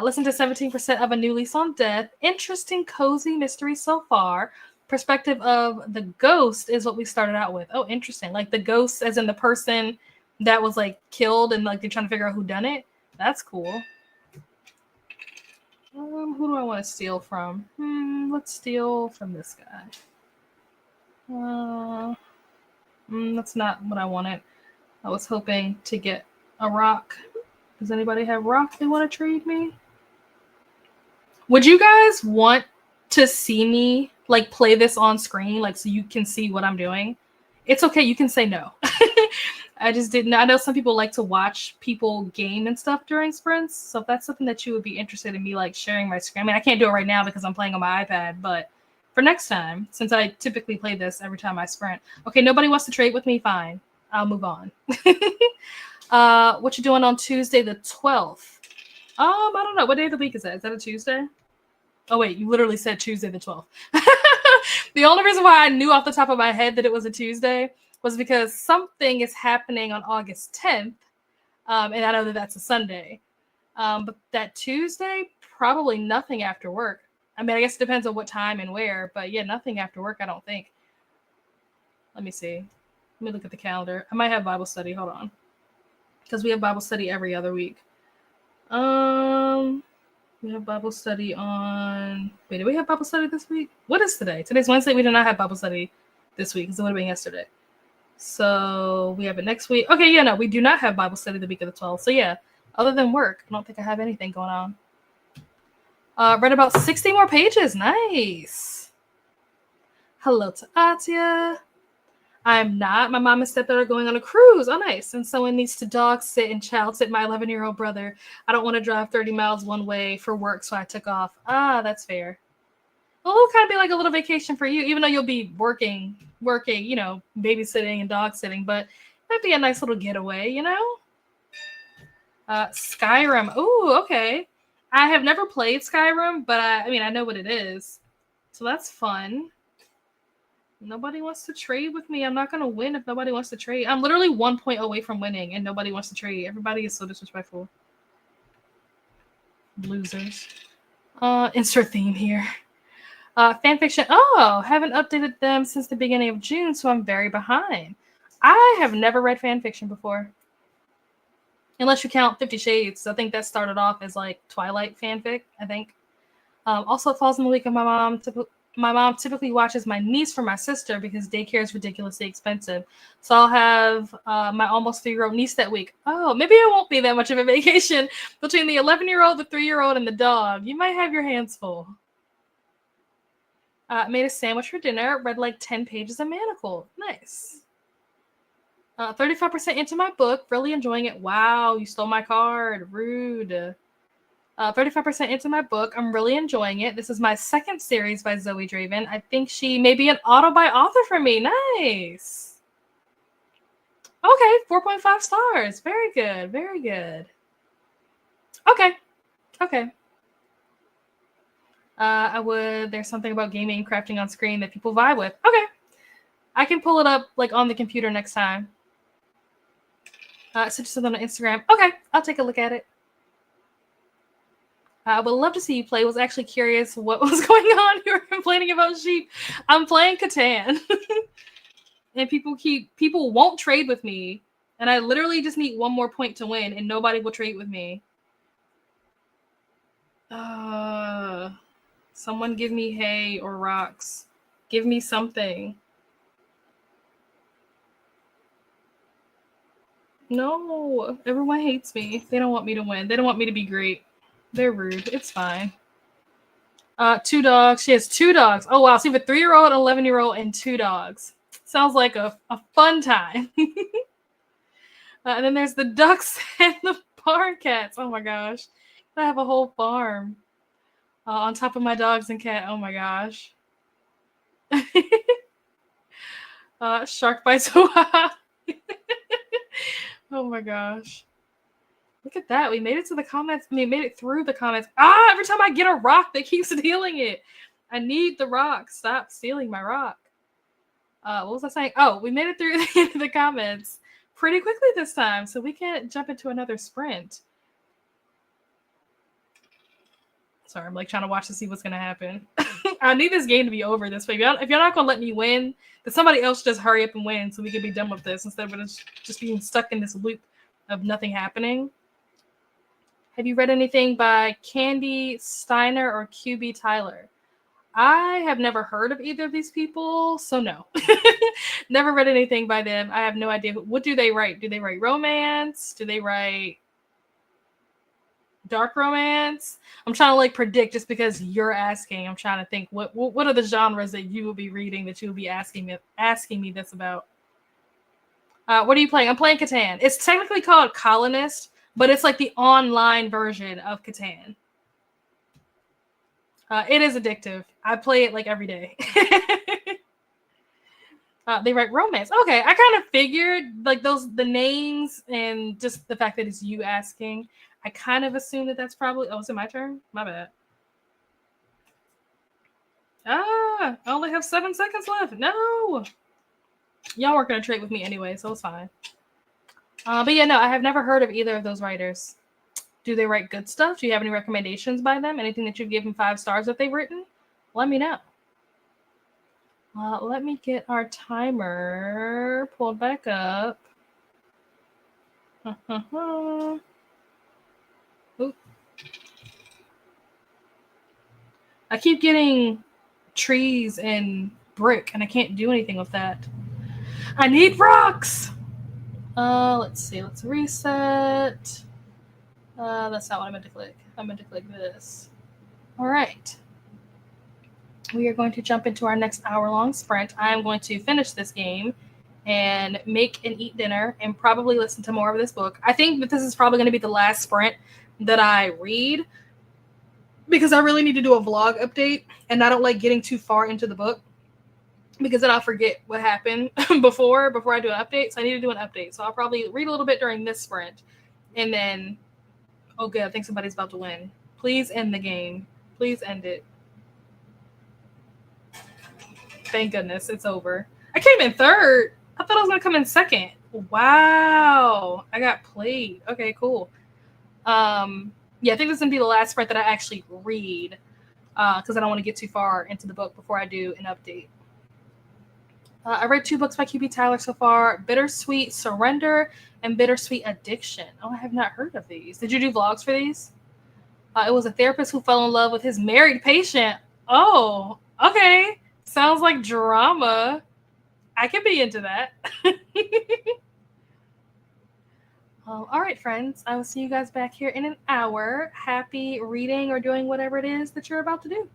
Listen to 17% of A New Lease on Death. Interesting, cozy mystery so far. Perspective of the ghost is what we started out with. Oh, interesting. Like the ghost as in the person that was like killed and like they're trying to figure out who done it. That's cool. Who do I want to steal from? Let's steal from this guy. That's not what I wanted. I was hoping to get a rock. Does anybody have rock they want to trade me? Would you guys want to see me like play this on screen, like so you can see what I'm doing? It's okay. You can say no. I just didn't. I know some people like to watch people game and stuff during sprints. So if that's something that you would be interested in me like sharing my screen, I mean, I can't do it right now because I'm playing on my iPad, but for next time, since I typically play this every time I sprint. Okay, nobody wants to trade with me. Fine. I'll move on. What you doing on Tuesday the 12th? I don't know. What day of the week is that? Is that a Tuesday? Oh, wait. You literally said Tuesday the 12th. The only reason why I knew off the top of my head that it was a Tuesday was because something is happening on August 10th, and I know that that's a Sunday. But that Tuesday, probably nothing after work. I mean, I guess it depends on what time and where, but yeah, nothing after work, I don't think. Let me see. Let me look at the calendar. I might have Bible study. Hold on. Because we have Bible study every other week. We have Bible study on... Wait, do we have Bible study this week? What is today? Today's Wednesday. We did not have Bible study this week because it would have been yesterday. So we have it next week. Okay, yeah, no, we do not have Bible study the week of the 12th. So yeah, other than work, I don't think I have anything going on. Read about 60 more pages. Nice. Hello to Atya. I'm not. My mom and stepdad are going on a cruise. Oh, nice. And someone needs to dog sit and child sit my 11-year-old brother. I don't want to drive 30 miles one way for work, so I took off. That's fair. Well, it'll kind of be like a little vacation for you, even though you'll be working, you know, babysitting and dog sitting, but it might be a nice little getaway, you know? Skyrim. Ooh, okay. I have never played Skyrim, but I mean, I know what it is. So that's fun. Nobody wants to trade with me. I'm not going to win if nobody wants to trade. I'm literally 1 point away from winning, and nobody wants to trade. Everybody is so disrespectful. Losers. Insert theme here. Fanfiction. Oh, haven't updated them since the beginning of June, so I'm very behind. I have never read fanfiction before. Unless you count 50 Shades. I think that started off as like Twilight fanfic, I think. Also, it falls in the week of my mom my mom typically watches my niece for my sister because daycare is ridiculously expensive. So I'll have my almost 3-year-old niece that week. Oh, maybe it won't be that much of a vacation between the 11-year-old, the 3-year-old, and the dog. You might have your hands full. Made a sandwich for dinner. Read like 10 pages of Manacle. Nice. 35% into my book. Really enjoying it. Wow, you stole my card. Rude. 35% into my book. I'm really enjoying it. This is my second series by Zoe Draven. I think she may be an auto-buy author for me. Nice. Okay, 4.5 stars. Very good. Very good. Okay. There's something about gaming and crafting on screen that people vibe with. Okay. I can pull it up like on the computer next time. Send you something on Instagram. Okay, I'll take a look at it. I would love to see you play. Was actually curious what was going on. You were complaining about sheep. I'm playing Catan. And people won't trade with me. And I literally just need one more point to win, and nobody will trade with me. Someone give me hay or rocks. Give me something. No, everyone hates me. They don't want me to win. They don't want me to be great. They're rude. It's fine. 2 dogs. She has 2 dogs. Oh, wow. So you have a 3-year-old, an 11-year-old, and 2 dogs. Sounds like a fun time. And then there's the ducks and the barn cats. Oh, my gosh. I have a whole farm on top of my dogs and cat. Oh, my gosh. Shark bites. Oh, my gosh. Look at that. We made it to the comments. We made it through the comments. Every time I get a rock, that keeps stealing it. I need the rock. Stop stealing my rock. What was I saying? Oh, we made it through the end of the comments pretty quickly this time, so we can jump into another sprint. Sorry, I'm like trying to watch to see what's going to happen. I need this game to be over this way. If you're not going to let me win, then somebody else just hurry up and win so we can be done with this instead of just being stuck in this loop of nothing happening. Have you read anything by Candy Steiner or QB Tyler? I have never heard of either of these people, so no. Never read anything by them. I have no idea. What do they write? Do they write romance? Do they write dark romance? I'm trying to like predict just because you're asking. I'm trying to think what are the genres that you will be reading that you will be asking me this about. What are you playing? I'm playing Catan. It's technically called Colonist, but it's like the online version of Catan. It is addictive. I play it like every day. They write romance. Okay, I kind of figured like the names and just the fact that it's you asking. I kind of assumed that that's probably. Oh, is it my turn? My bad. I only have 7 seconds left. No. Y'all weren't gonna trade with me anyway, so it's fine. But yeah, no, I have never heard of either of those writers. Do they write good stuff? Do you have any recommendations by them? Anything that you've given 5 stars that they've written? Let me know. Let me get our timer pulled back up. Oop. I keep getting trees and brick, and I can't do anything with that. I need rocks! Let's see. Let's reset. That's not what I meant to click. I meant to click this. All right. We are going to jump into our next hour-long sprint. I am going to finish this game and make and eat dinner and probably listen to more of this book. I think that this is probably going to be the last sprint that I read because I really need to do a vlog update, and I don't like getting too far into the book because then I'll forget what happened before I do an update. So I need to do an update. So I'll probably read a little bit during this sprint, and then, oh good, I think somebody's about to win. Please end the game. Please end it. Thank goodness it's over. I came in third. I thought I was going to come in second. Wow. I got played. Okay, cool. Yeah, I think this is going to be the last sprint that I actually read because I don't want to get too far into the book before I do an update. I read 2 books by QB Tyler so far, Bittersweet Surrender and Bittersweet Addiction. Oh, I have not heard of these. Did you do vlogs for these? It was a therapist who fell in love with his married patient. Oh, Okay. Sounds like drama. I could be into that. All right, friends. I will see you guys back here in an hour. Happy reading or doing whatever it is that you're about to do.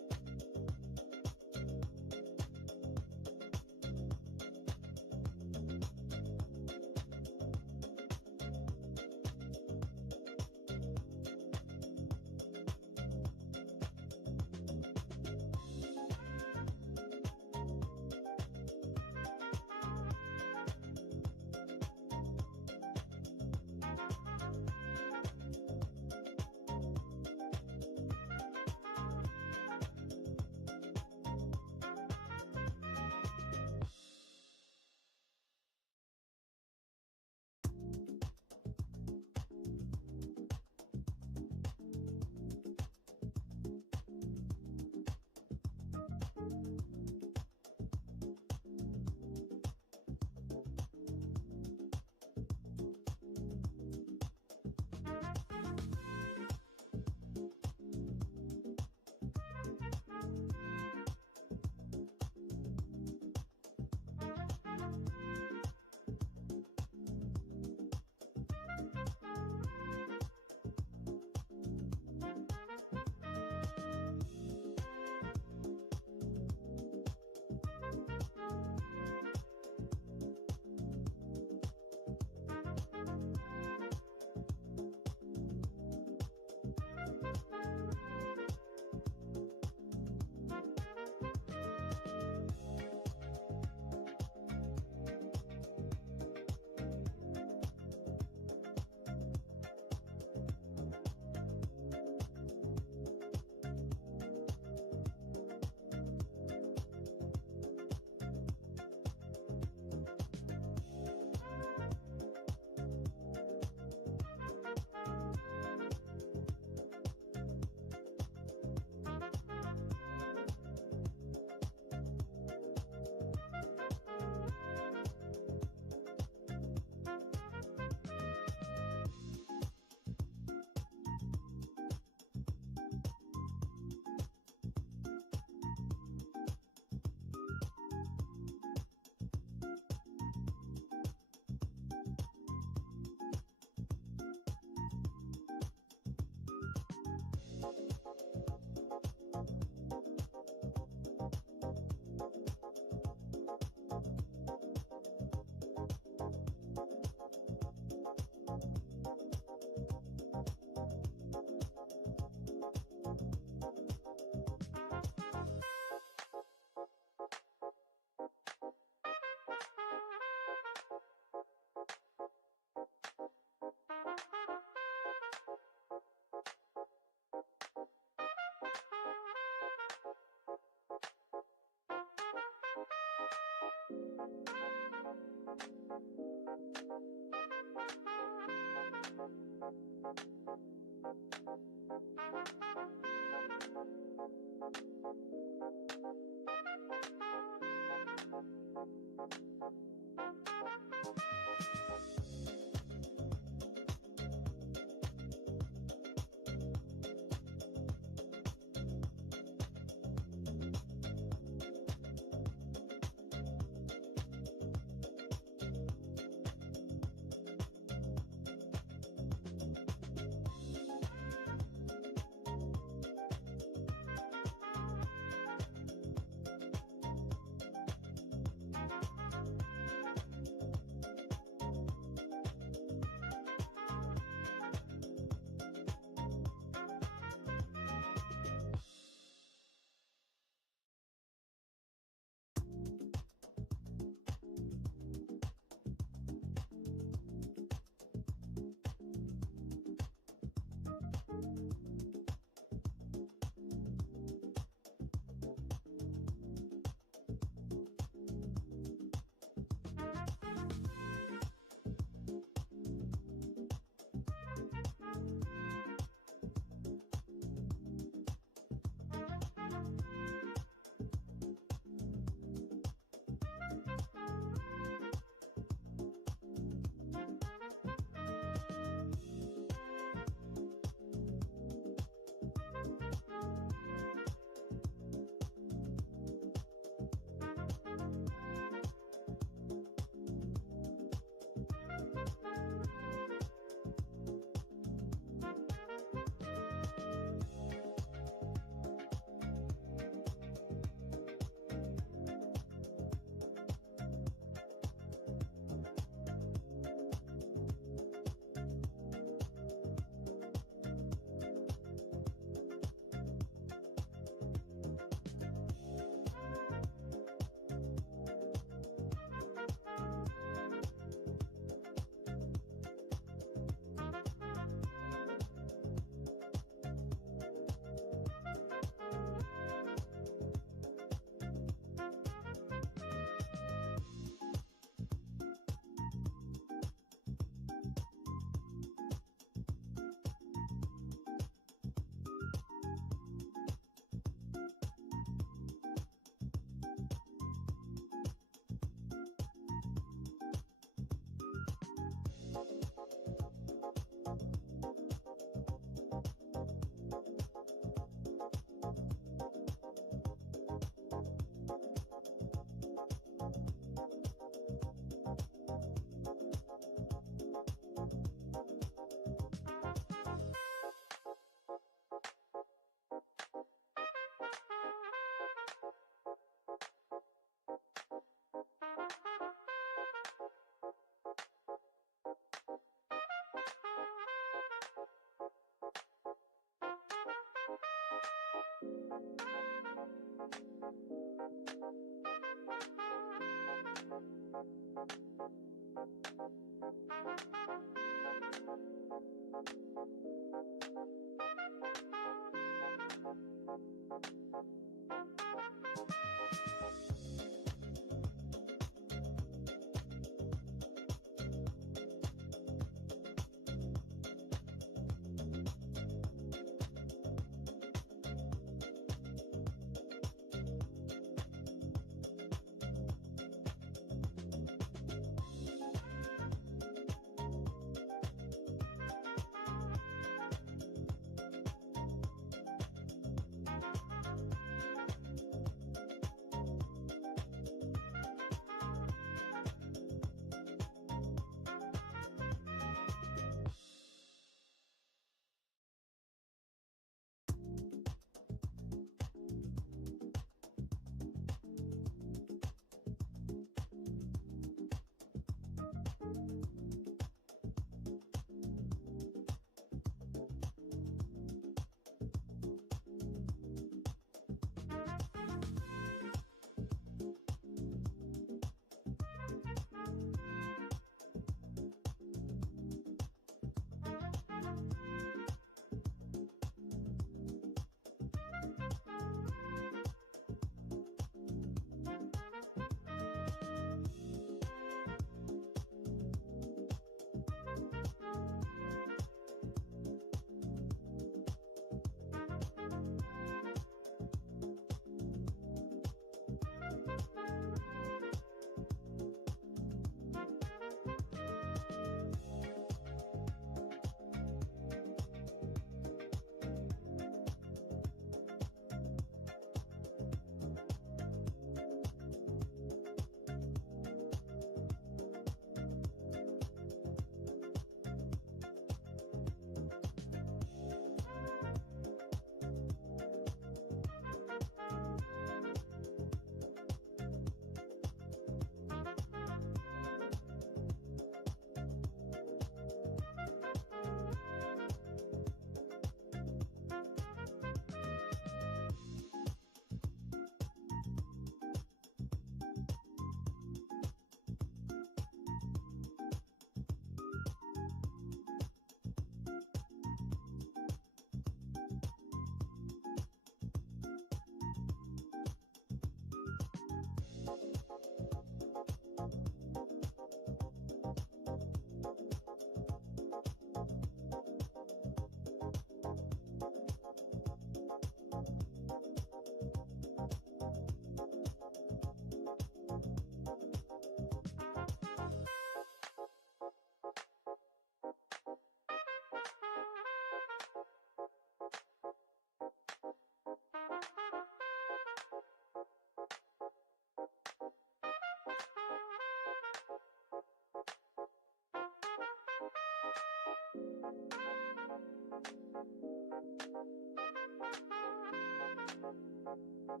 And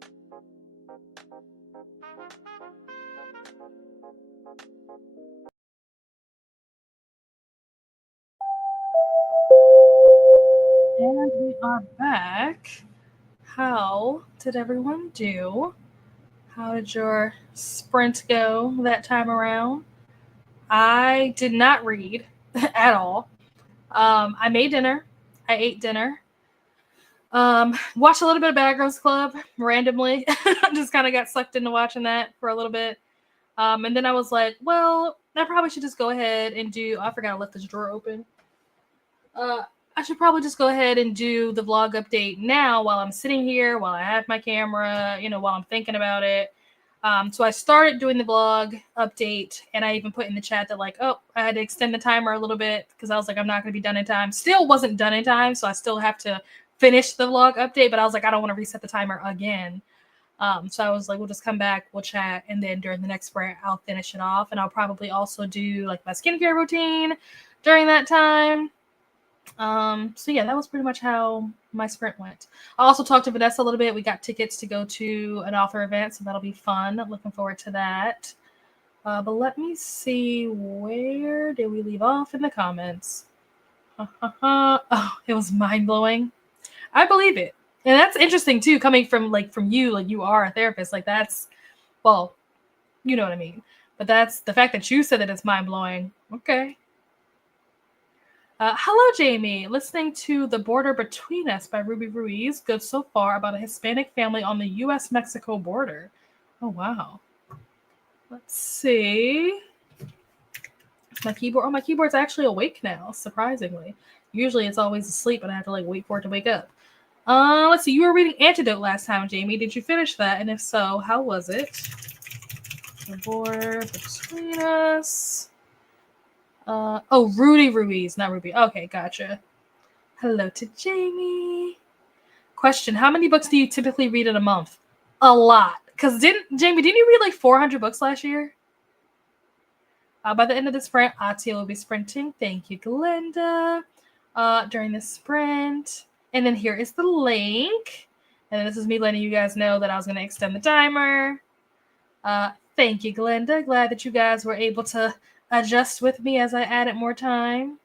we are back. How did everyone do? How did your sprint go that time around? I did not read at all. I made dinner. I ate dinner. Watched a little bit of Bad Girls Club randomly. Just kind of got sucked into watching that for a little bit. And then I was like, well, I probably should just go ahead and do. I forgot I left this drawer open. I should probably just go ahead and do the vlog update now while I'm sitting here, while I have my camera, while I'm thinking about it. So I started doing the vlog update, and I even put in the chat that I had to extend the timer a little bit because I was like, I'm not going to be done in time. Still wasn't done in time, so I still have to finish the vlog update, but I was like, I don't want to reset the timer again. So I was like, we'll just come back, we'll chat, and then during the next sprint, I'll finish it off, and I'll probably also do my skincare routine during that time. So yeah, that was pretty much how my sprint went. I also talked to Vanessa a little bit. We got tickets to go to an author event, so that'll be fun. Looking forward to that. But let me see, where did we leave off in the comments? Oh, it was mind-blowing. I believe it. And that's interesting too, coming from you, you are a therapist. That's, well, you know what I mean. But that's the fact that you said that it's mind-blowing. Okay. Hello, Jamie. Listening to The Border Between Us by Ruby Ruiz. Good so far, about a Hispanic family on the U.S.-Mexico border. Oh, wow. Let's see. My keyboard. Oh, my keyboard's actually awake now, surprisingly. Usually it's always asleep, and I have to wait for it to wake up. Let's see. You were reading Antidote last time, Jamie. Did you finish that? And if so, how was it? The Border Between Us. Rudy Ruiz, not Ruby. Okay, gotcha. Hello to Jamie. Question: how many books do you typically read in a month? A lot. Because didn't you read 400 books last year? By the end of the sprint, Atia will be sprinting. Thank you, Glenda. During the sprint. And then here is the link. And then this is me letting you guys know that I was going to extend the timer. Thank you, Glenda. Glad that you guys were able to adjust with me as I added more time.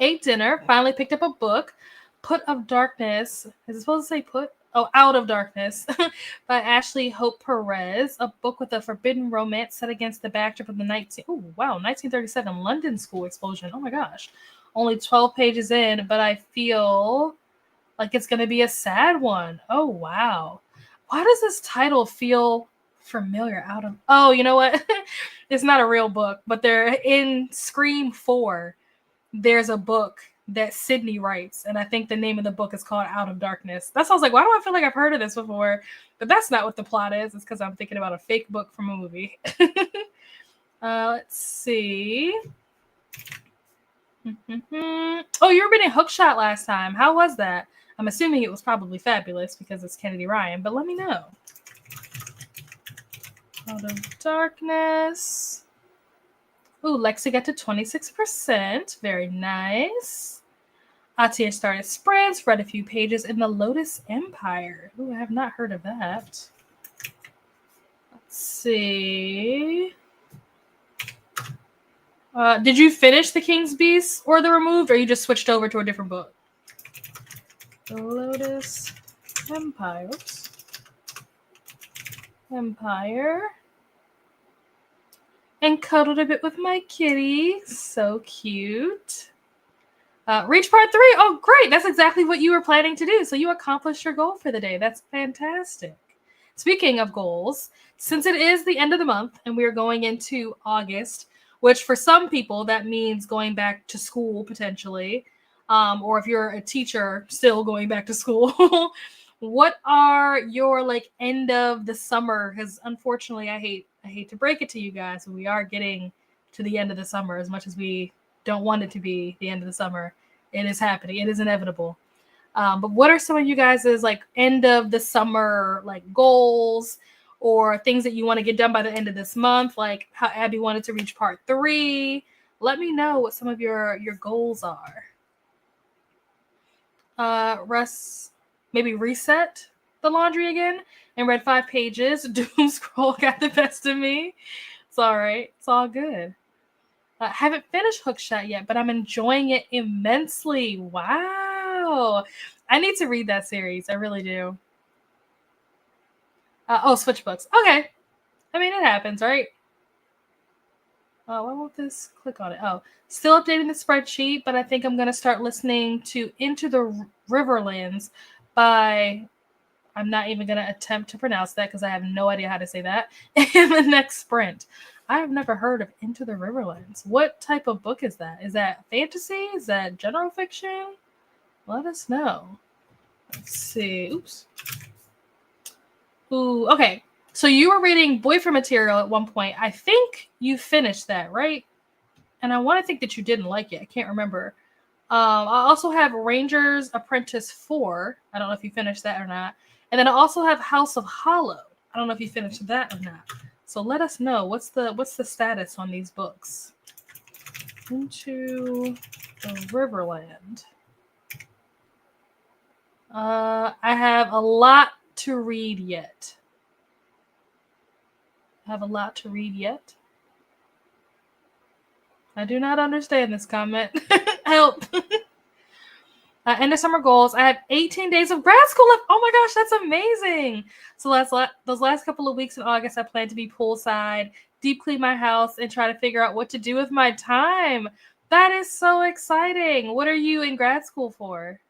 Ate dinner. Finally picked up a book. Put of Darkness. Is it supposed to say put? Oh, Out of Darkness by Ashley Hope Perez. A book with a forbidden romance set against the backdrop of the 1937 London school explosion. Oh my gosh. Only 12 pages in, but I feel like it's going to be a sad one. Oh, wow. Why does this title feel familiar? Oh, you know what? It's not a real book, but they're in Scream 4. There's a book that Sydney writes, and I think the name of the book is called Out of Darkness. That's why I was like, why do I feel like I've heard of this before? But that's not what the plot is. It's because I'm thinking about a fake book from a movie. Let's see. Oh, you were reading Hookshot last time. How was that? I'm assuming it was probably fabulous because it's Kennedy Ryan, but let me know. Out of Darkness. Ooh, Lexi got to 26%. Very nice. Atia started sprints, read a few pages in The Lotus Empire. Ooh, I have not heard of that. Let's see. Did you finish The King's Beast or The Removed, or you just switched over to a different book? The Lotus Empire. Oops. Empire. And cuddled a bit with my kitty. So cute. Reach part 3. Oh, great. That's exactly what you were planning to do. So you accomplished your goal for the day. That's fantastic. Speaking of goals, since it is the end of the month and we are going into August, which for some people that means going back to school potentially, or if you're a teacher still going back to school, what are your end of the summer? Because unfortunately, I hate to break it to you guys, but we are getting to the end of the summer. As much as we don't want it to be the end of the summer, it is happening. It is inevitable. But what are some of you guys' end of the summer goals or things that you want to get done by the end of this month? Like how Abby wanted to reach part 3. Let me know what some of your goals are. Russ, maybe reset. the laundry again and read 5 pages. Doom scroll got the best of me. It's all right. It's all good. I haven't finished Hookshot yet, but I'm enjoying it immensely. Wow. I need to read that series. I really do. Switch books. Okay. I mean, it happens, right? Why won't this click on it? Oh, still updating the spreadsheet, but I think I'm going to start listening to Into the Riverlands by, I'm not even going to attempt to pronounce that because I have no idea how to say that, in the next sprint. I have never heard of Into the Riverlands. What type of book is that? Is that fantasy? Is that general fiction? Let us know. Let's see. Oops. Ooh, okay. So you were reading Boyfriend Material at one point. I think you finished that, right? And I want to think that you didn't like it. I can't remember. I also have Ranger's Apprentice 4. I don't know if you finished that or not. And then I also have House of Hollow. I don't know if you finished that or not. So let us know. What's the status on these books? Into the Riverland. I have a lot to read yet. I do not understand this comment. Help. End of summer goals. I have 18 days of grad school left. Oh my gosh, that's amazing. So those last couple of weeks in August, I plan to be poolside, deep clean my house, and try to figure out what to do with my time. That is so exciting. What are you in grad school for?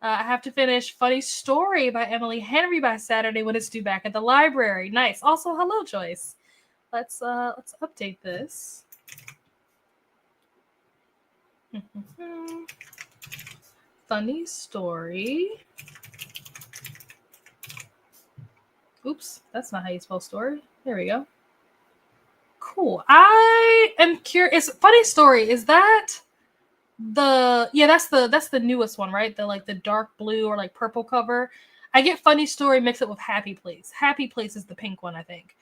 I have to finish Funny Story by Emily Henry by Saturday when it's due back at the library. Nice. Also, hello, Joyce. Let's update this. Funny Story. Oops, that's not how you spell story. There we go. Cool. I am curious. Funny Story, is that that's the newest one, right? The dark blue or like purple cover. I get Funny Story mixed up with Happy Place. Happy Place is the pink one, I think.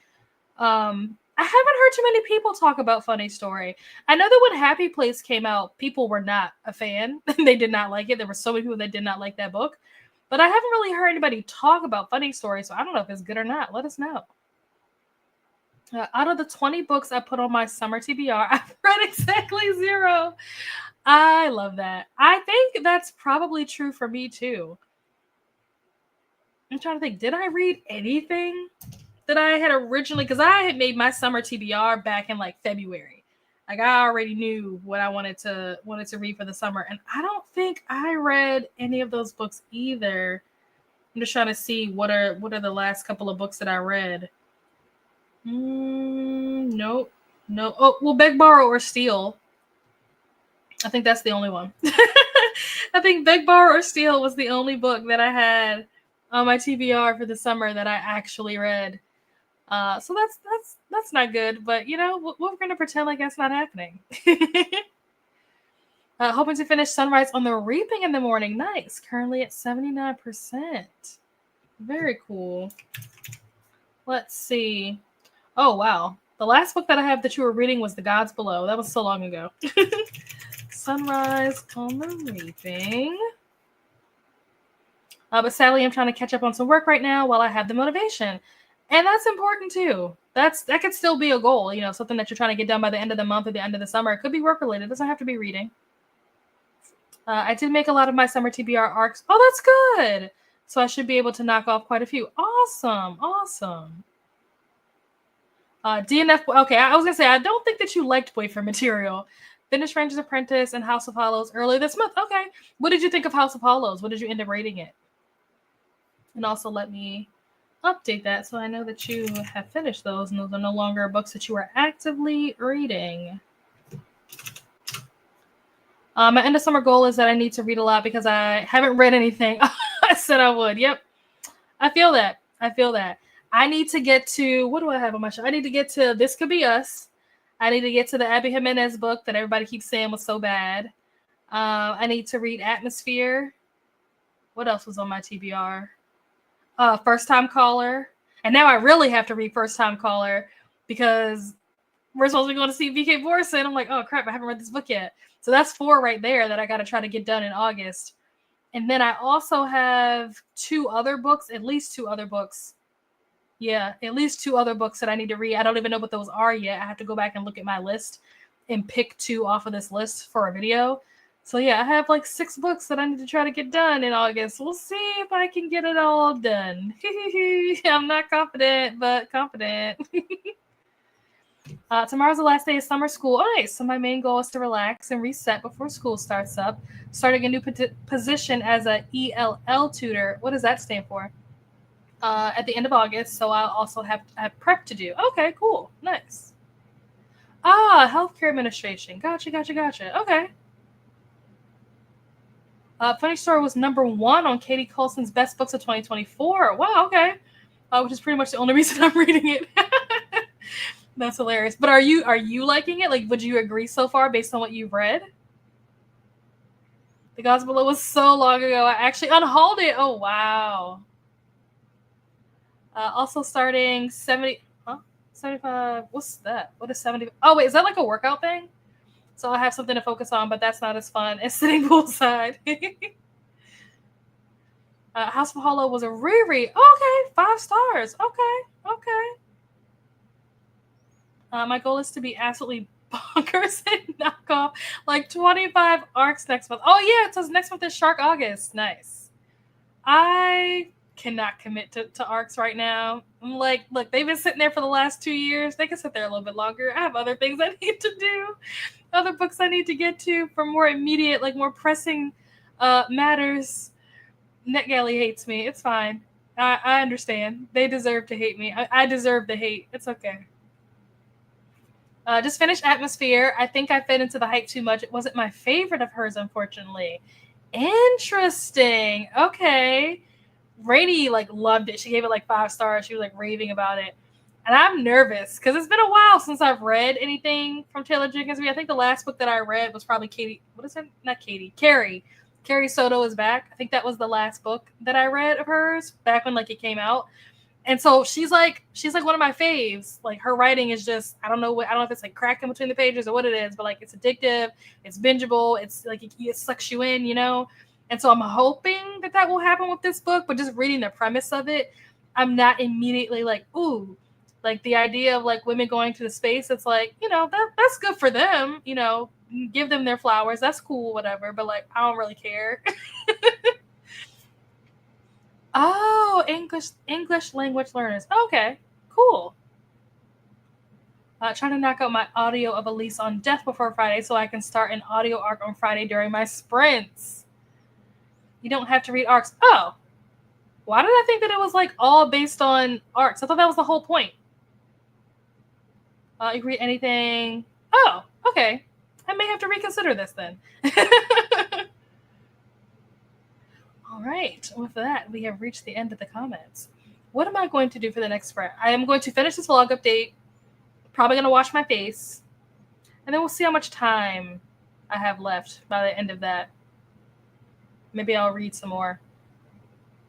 I haven't heard too many people talk about Funny Story. I know that when Happy Place came out, people were not a fan. They did not like it. There were so many people that did not like that book. But I haven't really heard anybody talk about Funny Story, so I don't know if it's good or not. Let us know. Out of the 20 books I put on my summer TBR, I've read exactly 0. I love that. I think that's probably true for me too. I'm trying to think. Did I read anything that I had originally? Because I had made my summer TBR back in like February. Like I already knew what I wanted to read for the summer, and I don't think I read any of those books either. I'm just trying to see what are the last couple of books that I read. Nope. No. Oh, well, Beg, Borrow, or Steal. I think that's the only one. I think Beg, Borrow, or Steal was the only book that I had on my TBR for the summer that I actually read. So that's not good, but you know, we're going to pretend like that's not happening. Hoping to finish Sunrise on the Reaping in the Morning. Nice. Currently at 79%. Very cool. Let's see. Oh, wow. The last book that I have that you were reading was The Gods Below. That was so long ago. Sunrise on the Reaping. But sadly, I'm trying to catch up on some work right now while I have the motivation. And that's important too. That could still be a goal, you know, something that you're trying to get done by the end of the month or the end of the summer. It could be work related. It doesn't have to be reading. I did make a lot of my summer TBR arcs. Oh, that's good. So I should be able to knock off quite a few. Awesome. DNF. Okay, I was going to say, I don't think that you liked Boyfriend Material. Finished Ranger's Apprentice and House of Hollows earlier this month. Okay. What did you think of House of Hollows? What did you end up rating it? And also let me update that so I know that you have finished those and those are no longer books that you are actively reading. My end of summer goal is that I need to read a lot because I haven't read anything. I said I would. Yep. I feel that. I need to get to, what do I have on my show? I need to get to This Could Be Us. I need to get to the Abby Jimenez book that everybody keeps saying was so bad. I need to read Atmosphere. What else was on my TBR? First Time Caller. And now I really have to read First Time Caller because we're supposed to be going to see BK Borson. I'm like, oh crap, I haven't read this book yet. So that's 4 right there that I got to try to get done in August. And then I also have at least two other books. Yeah, at least two other books that I need to read. I don't even know what those are yet. I have to go back and look at my list and pick two off of this list for a video. So yeah, I have like 6 books that I need to try to get done in August. We'll see if I can get it all done. I'm not confident, but confident. Tomorrow's the last day of summer school. Oh, nice. So my main goal is to relax and reset before school starts up. Starting a new position as a ELL tutor. What does that stand for? At the end of August, so I'll also have prep to do. Okay, cool. Nice. Healthcare administration. Gotcha. Okay. Funny Story was #1 on Katie Coulson's Best Books of 2024. Wow, okay. Which is pretty much the only reason I'm reading it. That's hilarious. But are you liking it? Like, would you agree so far based on what you've read? The Gospel was so long ago. I actually unhauled it. Oh, wow. Also starting 75. What's that? What is 70? Oh, wait, is that like a workout thing? So I have something to focus on, but that's not as fun as sitting poolside. House of Hollow was a reread. Okay, 5 stars. Okay. My goal is to be absolutely bonkers and knock off like 25 arcs next month. Oh yeah, it says next month is Shark August. Nice. I cannot commit to arcs right now. I'm like, look, they've been sitting there for the last 2 years. They can sit there a little bit longer. I have other things I need to do, other books I need to get to for more immediate, like more pressing matters. NetGalley hates me. It's fine. I understand. They deserve to hate me. I deserve the hate. It's okay. Just finished Atmosphere. I think I fed into the hype too much. It wasn't my favorite of hers, unfortunately. Interesting. Okay. Rainey like loved it. She gave it like 5 stars. She was like raving about it. And I'm nervous because it's been a while since I've read anything from Taylor Jenkins Reid. I think the last book that I read was probably Katie. What is it? Not Katie. Carrie. Carrie Soto is back. I think that was the last book that I read of hers back when like it came out. And so she's like one of my faves. Like her writing is just, I don't know if it's like cracking between the pages or what it is, but like it's addictive, it's bingeable, it's like it sucks you in, you know? And so I'm hoping that will happen with this book, but just reading the premise of it, I'm not immediately like, ooh, like the idea of like women going to the space. It's like, you know, that's good for them, you know, give them their flowers. That's cool, whatever. But like, I don't really care. Oh, English language learners. Okay, cool. Trying to knock out my audio of Elise on Death before Friday so I can start an audio arc on Friday during my sprints. You don't have to read arcs. Oh, why did I think that it was like all based on arcs? I thought that was the whole point. You can read anything. Oh, okay. I may have to reconsider this then. All right. With that, we have reached the end of the comments. What am I going to do for the next sprint? I am going to finish this vlog update. Probably going to wash my face. And then we'll see how much time I have left by the end of that. Maybe I'll read some more.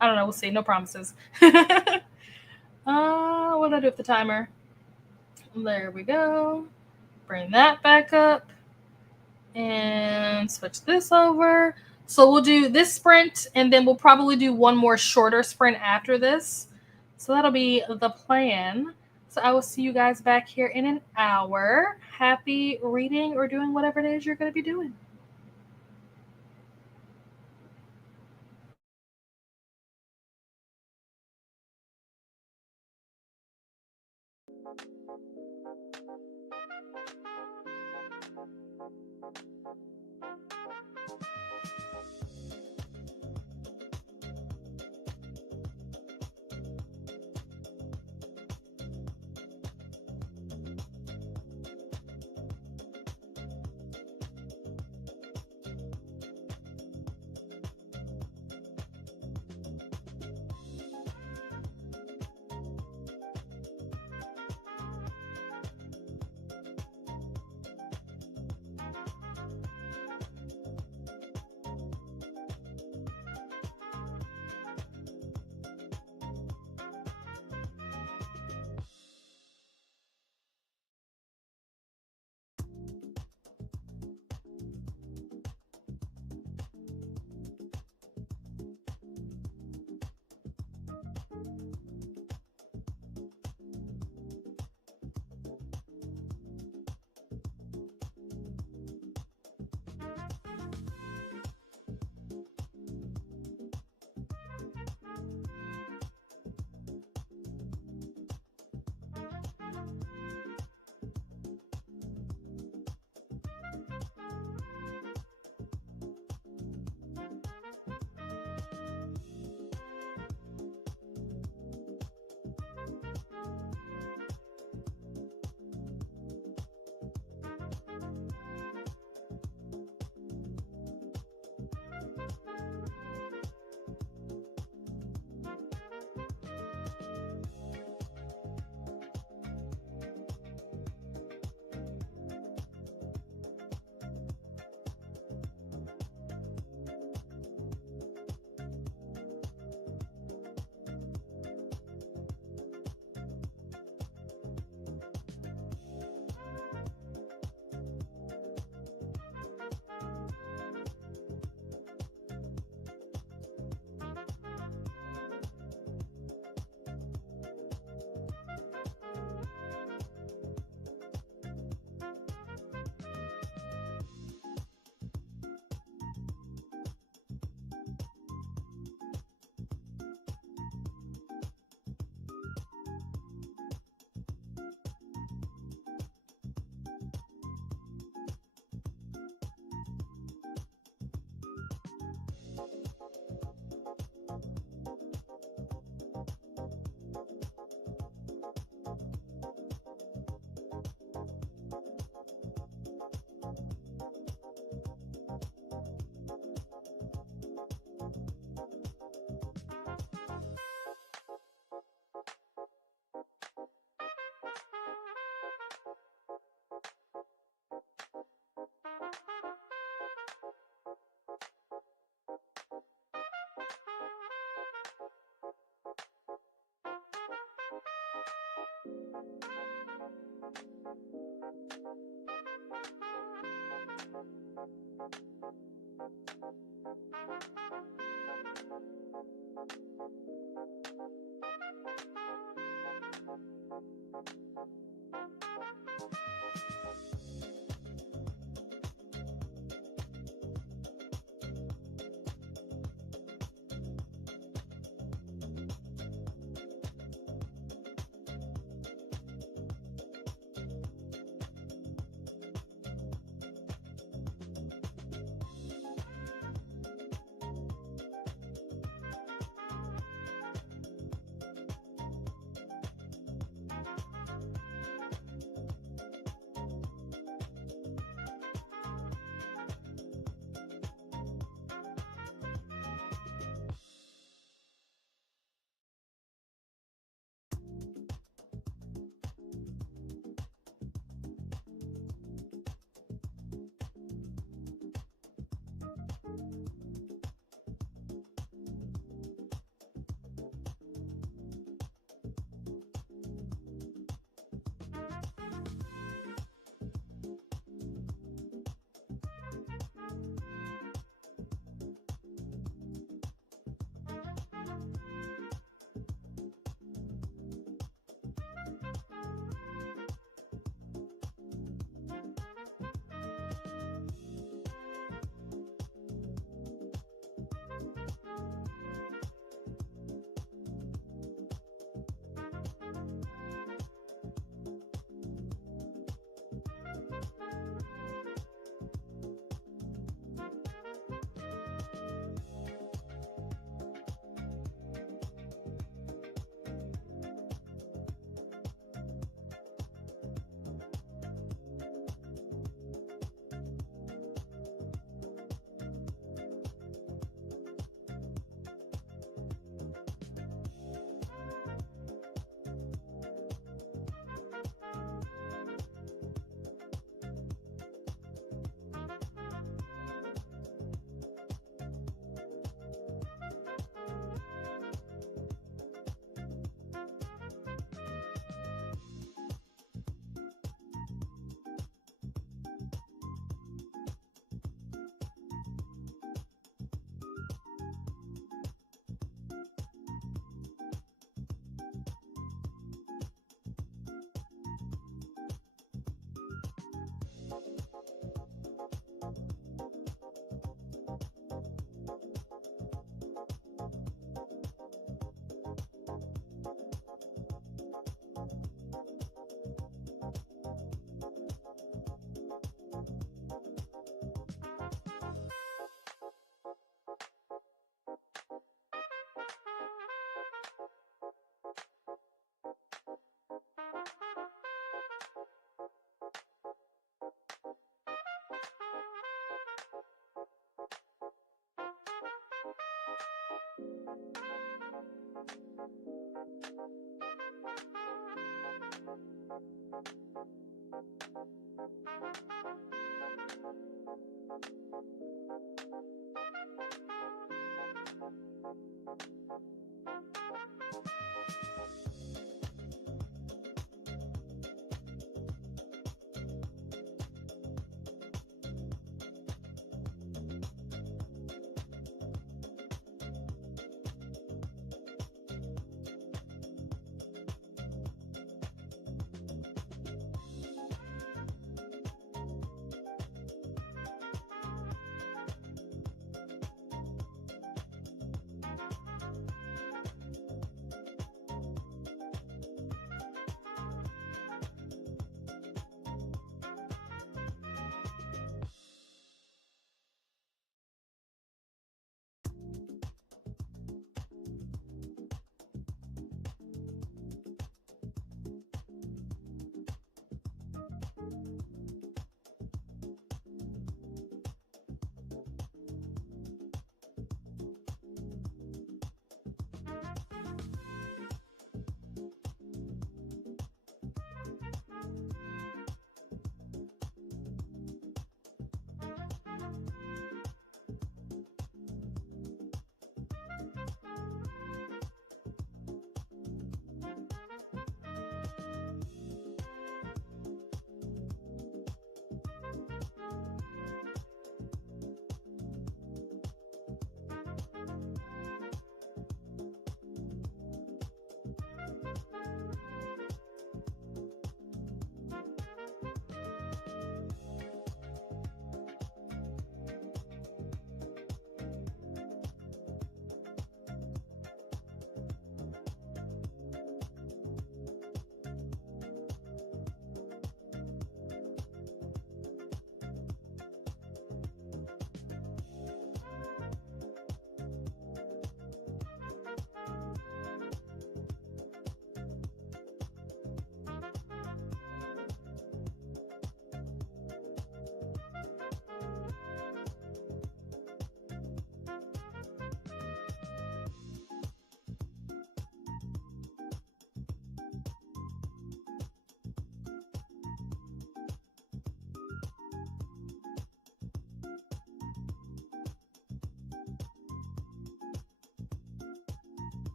I don't know. We'll see. No promises. What did I do with the timer? There we go. Bring that back up. And switch this over. So we'll do this sprint, and then we'll probably do one more shorter sprint after this. So that'll be the plan. So I will see you guys back here in an hour. Happy reading or doing whatever it is you're going to be doing.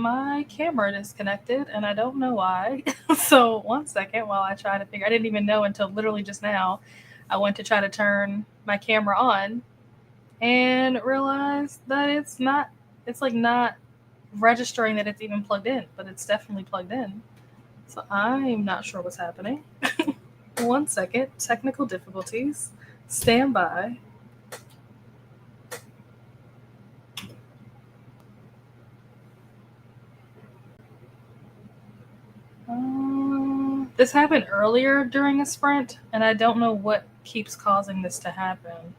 my camera disconnected, and I don't know why. So 1 second while I try to figure. I didn't even know until literally just now. I went to try to turn my camera on and realized that it's not. It's like not registering that it's even plugged in, but it's definitely plugged in. So I'm not sure what's happening. 1 second. Technical difficulties. Stand by. This happened earlier during a sprint, and I don't know what keeps causing this to happen.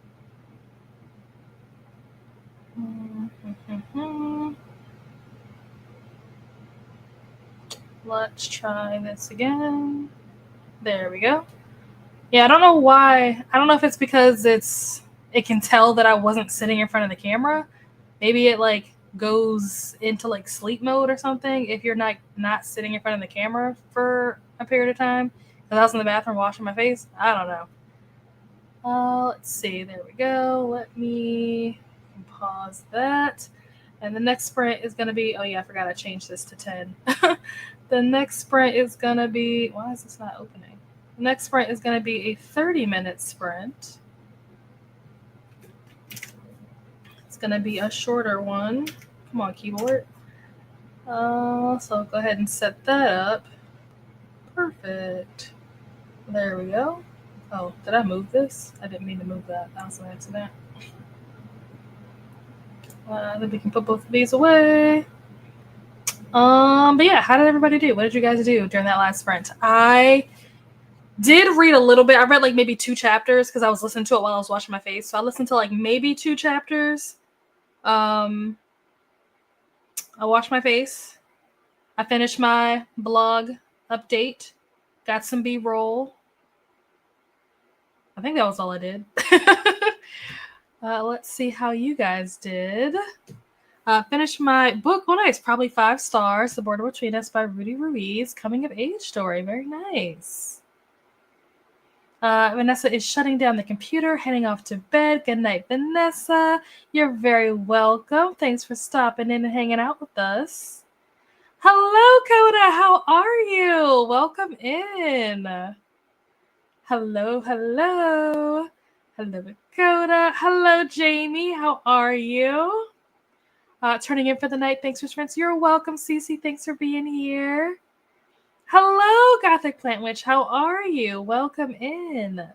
Let's try this again. There we go. Yeah, I don't know why. I don't know if it's because it can tell that I wasn't sitting in front of the camera. Maybe it like goes into like sleep mode or something if you're not sitting in front of the camera for a period of time. Because I was in the bathroom washing my face. I don't know. Let's see. There we go. Let me pause that. And the next sprint is going to be, oh yeah, I forgot I changed this to 10. The next sprint is going to be, why is this not opening? The next sprint is going to be a 30-minute sprint. It's going to be a shorter one. Come on, keyboard. So go ahead and set that up. Perfect. There we go. Oh, did I move this? I didn't mean to move that. That was an accident. Then we can put both of these away. But yeah, how did everybody do? What did you guys do during that last sprint? I did read a little bit. I read like maybe 2 chapters because I was listening to it while I was washing my face. So I listened to like maybe 2 chapters. I washed my face. I finished my blog update. Got some B-roll. I think that was all I did. Let's see how you guys did. Finished my book. Oh, nice. Probably 5 stars. The Border Between Us by Rudy Ruiz. Coming of age story. Very nice. Vanessa is shutting down the computer, heading off to bed. Good night, Vanessa. You're very welcome. Thanks for stopping in and hanging out with us. Hello, Coda. How are you? Welcome in. Hello, hello. Hello, Dakota. Hello, Jamie. How are you? Turning in for the night. Thanks for friends. You're welcome, Cece. Thanks for being here. Hello, Gothic Plant Witch. How are you? Welcome in.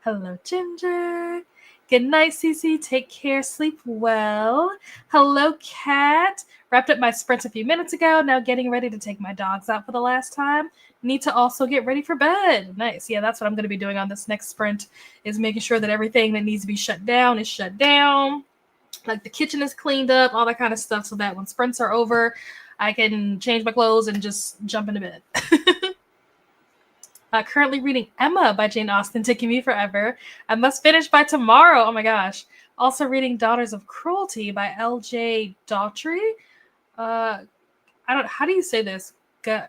Hello, Ginger. Good night, Cece. Take care. Sleep well. Hello, Kat. Wrapped up my sprint a few minutes ago. Now getting ready to take my dogs out for the last time. Need to also get ready for bed. Nice. Yeah, that's what I'm going to be doing on this next sprint, is making sure that everything that needs to be shut down is shut down. Like the kitchen is cleaned up, all that kind of stuff, so that when sprints are over, I can change my clothes and just jump into bed. Currently reading Emma by Jane Austen, taking me forever. I must finish by tomorrow. Oh my gosh. Also reading Daughters of Cruelty by L.J. Daughtry. How do you say this? Guy,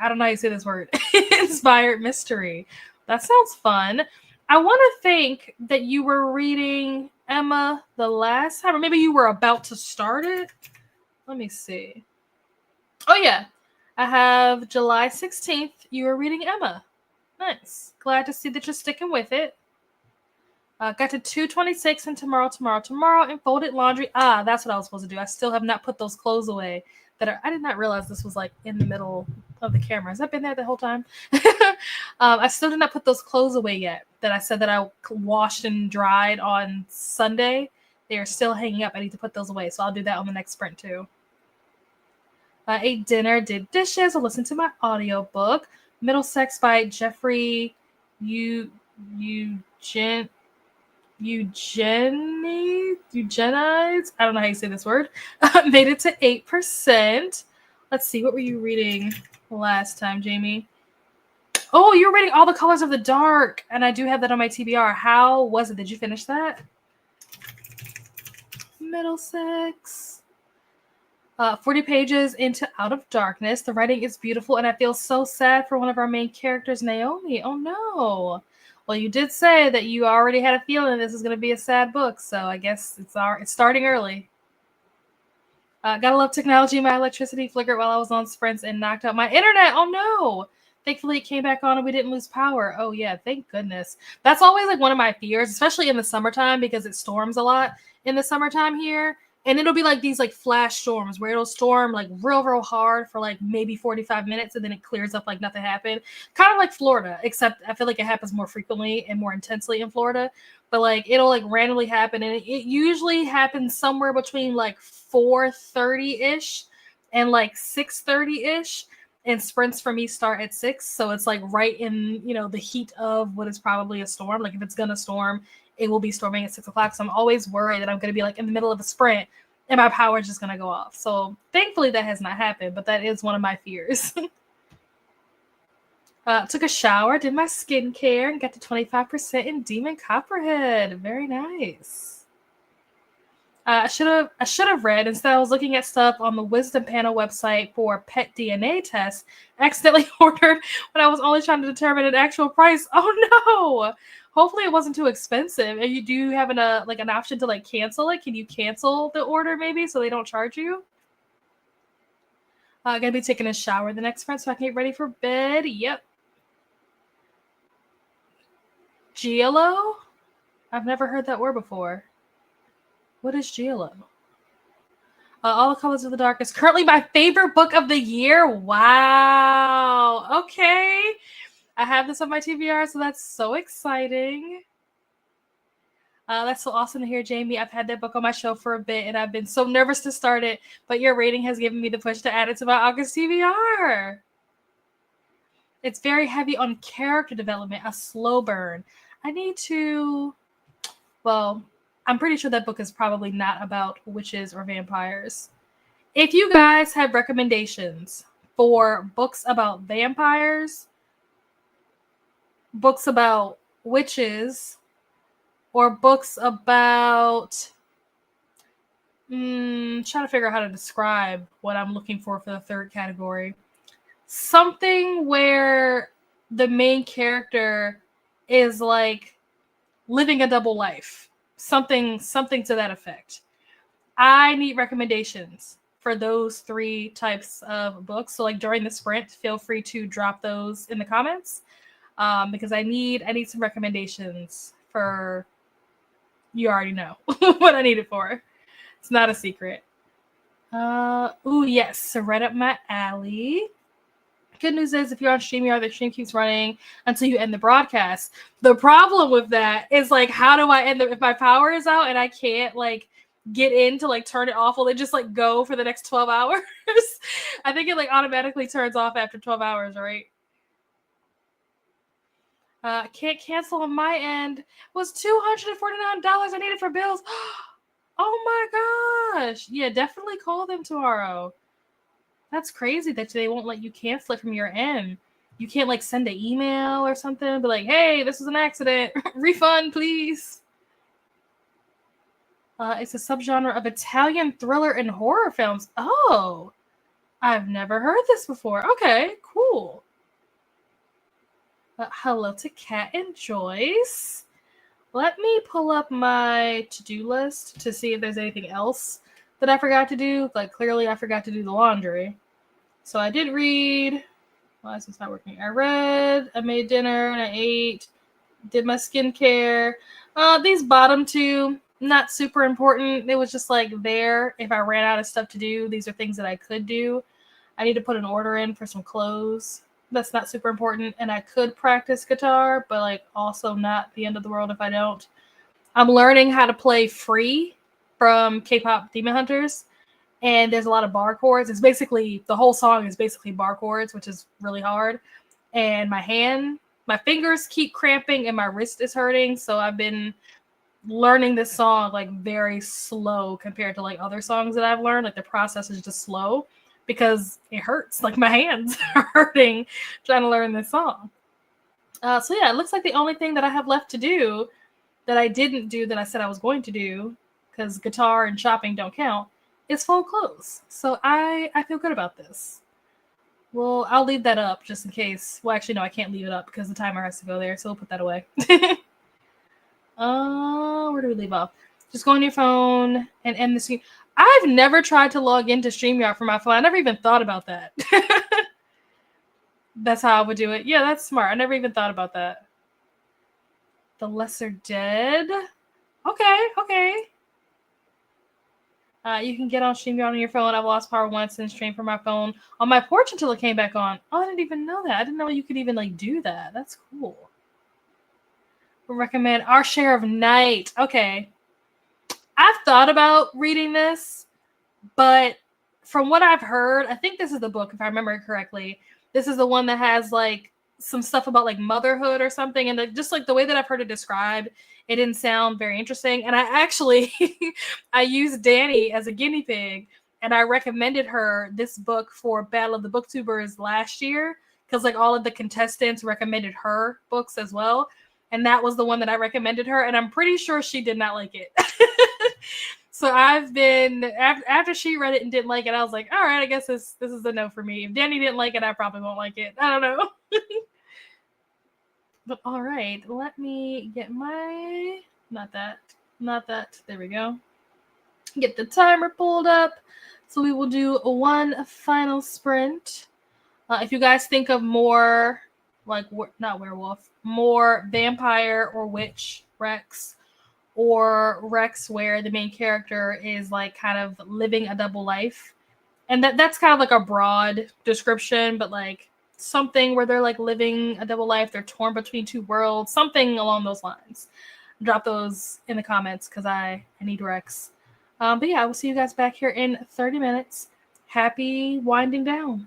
I don't know how you say this word. Inspired mystery. That sounds fun. I want to think that you were reading Emma the last time, or maybe you were about to start it. Let me see. Oh yeah. I have July 16th. You were reading Emma. Nice. Glad to see that you're sticking with it. Got to 226 and tomorrow, and folded laundry. That's what I was supposed to do. I still have not put those clothes away. I did not realize this was like in the middle of the camera. Has that been there the whole time? I still did not put those clothes away yet that I said that I washed and dried on Sunday. They are still hanging up. I need to put those away. So I'll do that on the next sprint too. I ate dinner, did dishes, I listened to my audiobook. Middlesex by Jeffrey Eugenides. I don't know how you say this word. Made it to 8%. Let's see. What were you reading last time, Jamie? Oh, you were reading All the Colors of the Dark. And I do have that on my TBR. How was it? Did you finish that? Middlesex. 40 pages into Out of Darkness. The writing is beautiful, and I feel so sad for one of our main characters, Naomi. Oh, no. Well, you did say that you already had a feeling this is going to be a sad book, so I guess it's starting early. Gotta love technology. My electricity flickered while I was on sprints and knocked out my internet. Oh no! Thankfully, it came back on and we didn't lose power. Oh yeah, thank goodness. That's always like one of my fears, especially in the summertime because it storms a lot in the summertime here. And it'll be like these like flash storms where it'll storm like real hard for like maybe 45 minutes and then it clears up like nothing happened. Kind of like Florida, except I feel like it happens more frequently and more intensely in Florida. But like it'll like randomly happen and it usually happens somewhere between like 4:30-ish and like 6:30-ish. And sprints for me start at 6. So it's like right in, the heat of what is probably a storm. Like if it's gonna storm, it will be storming at 6 o'clock. So I'm always worried that I'm going to be like in the middle of a sprint and my power is just going to go off. So thankfully that has not happened, but that is one of my fears. Took a shower, did my skincare, and got to 25% in Demon Copperhead. Very nice. I should have read. Instead, I was looking at stuff on the Wisdom Panel website for pet DNA tests. Accidentally ordered when I was only trying to determine an actual price. Oh no! Hopefully, it wasn't too expensive. And you do have an option to like cancel it. Can you cancel the order maybe so they don't charge you? I'm gonna be taking a shower the next month so I can get ready for bed. Yep. GLO? I've never heard that word before. What is GLO? All the Colors of the Dark is currently my favorite book of the year. Wow. Okay. I have this on my TBR, so that's so exciting. That's so awesome to hear, Jamie. I've had that book on my shelf for a bit, and I've been so nervous to start it, but your rating has given me the push to add it to my August TBR. It's very heavy on character development, a slow burn. I need to... Well... I'm pretty sure that book is probably not about witches or vampires. If you guys have recommendations for books about vampires, books about witches, or books about... trying to figure out how to describe what I'm looking for the third category. Something where the main character is like living a double life. Something to that effect. I need recommendations for those 3 types of books. So like during the sprint, feel free to drop those in the comments because I need some recommendations for... You already know what I need it for. It's not a secret. Yes, so right up my alley. Good news is if you're on StreamYard, the stream keeps running until you end the broadcast. The problem with that is like, how do I end if my power is out and I can't like get in to like turn it off? Will it just like go for the next 12 hours? I think it like automatically turns off after 12 hours, right? Can't cancel on my end. It was $249 I needed for bills. Oh my gosh. Yeah, definitely call them tomorrow. That's crazy that they won't let you cancel it from your end. You can't like send an email or something, be like, hey, this was an accident. Refund, please. It's a subgenre of Italian thriller and horror films. Oh, I've never heard this before. Okay, cool. Hello to Kat and Joyce. Let me pull up my to-do list to see if there's anything else that I forgot to do. Like, clearly I forgot to do the laundry. So I did read. Why is this not working? I read, I made dinner, and I ate. Did my skincare. These bottom 2, not super important. It was just like there. If I ran out of stuff to do, these are things that I could do. I need to put an order in for some clothes. That's not super important. And I could practice guitar, but like also not the end of the world if I don't. I'm learning how to play Free from K-pop Demon Hunters. And there's a lot of bar chords. It's basically, the whole song is basically bar chords, which is really hard. And my fingers keep cramping and my wrist is hurting. So I've been learning this song like very slow compared to like other songs that I've learned. Like the process is just slow because it hurts. Like my hands are hurting trying to learn this song. So yeah, it looks like the only thing that I have left to do that I didn't do that I said I was going to do, because guitar and shopping don't count, is fold clothes. So I feel good about this. Well, I'll leave that up just in case. Well, actually, no, I can't leave it up because the timer has to go there. So we'll put that away. Where do we leave off? Just go on your phone and end the screen. I've never tried to log into StreamYard for my phone. I never even thought about that. That's how I would do it. Yeah, that's smart. I never even thought about that. The Lesser Dead. Okay. You can get on StreamYard on your phone. I've lost power once and streamed from my phone on my porch until it came back on. Oh, I didn't even know that. I didn't know you could even like do that. That's cool. We recommend Our Share of Night. Okay. I've thought about reading this, but from what I've heard, I think this is the book, if I remember correctly. This is the one that has like some stuff about like motherhood or something, and just like the way that I've heard it described, it didn't sound very interesting. And I actually I used Danny as a guinea pig, and I recommended her this book for Battle of the Booktubers last year because like all of the contestants recommended her books as well, and that was the one that I recommended her, and I'm pretty sure she did not like it. So I've been after she read it and didn't like it, I was like, all right, I guess this is a no for me. If Danny didn't like it, I probably won't like it. I don't know. But all right, let me get my not that. There we go. Get the timer pulled up. So we will do one final sprint. If you guys think of more like not werewolf, more vampire or witch Rex, or Rex where the main character is like kind of living a double life. And that's kind of like a broad description, but like something where they're like living a double life, they're torn between two worlds, something along those lines. Drop those in the comments because I need Rex. But yeah, I will see you guys back here in 30 minutes. Happy winding down.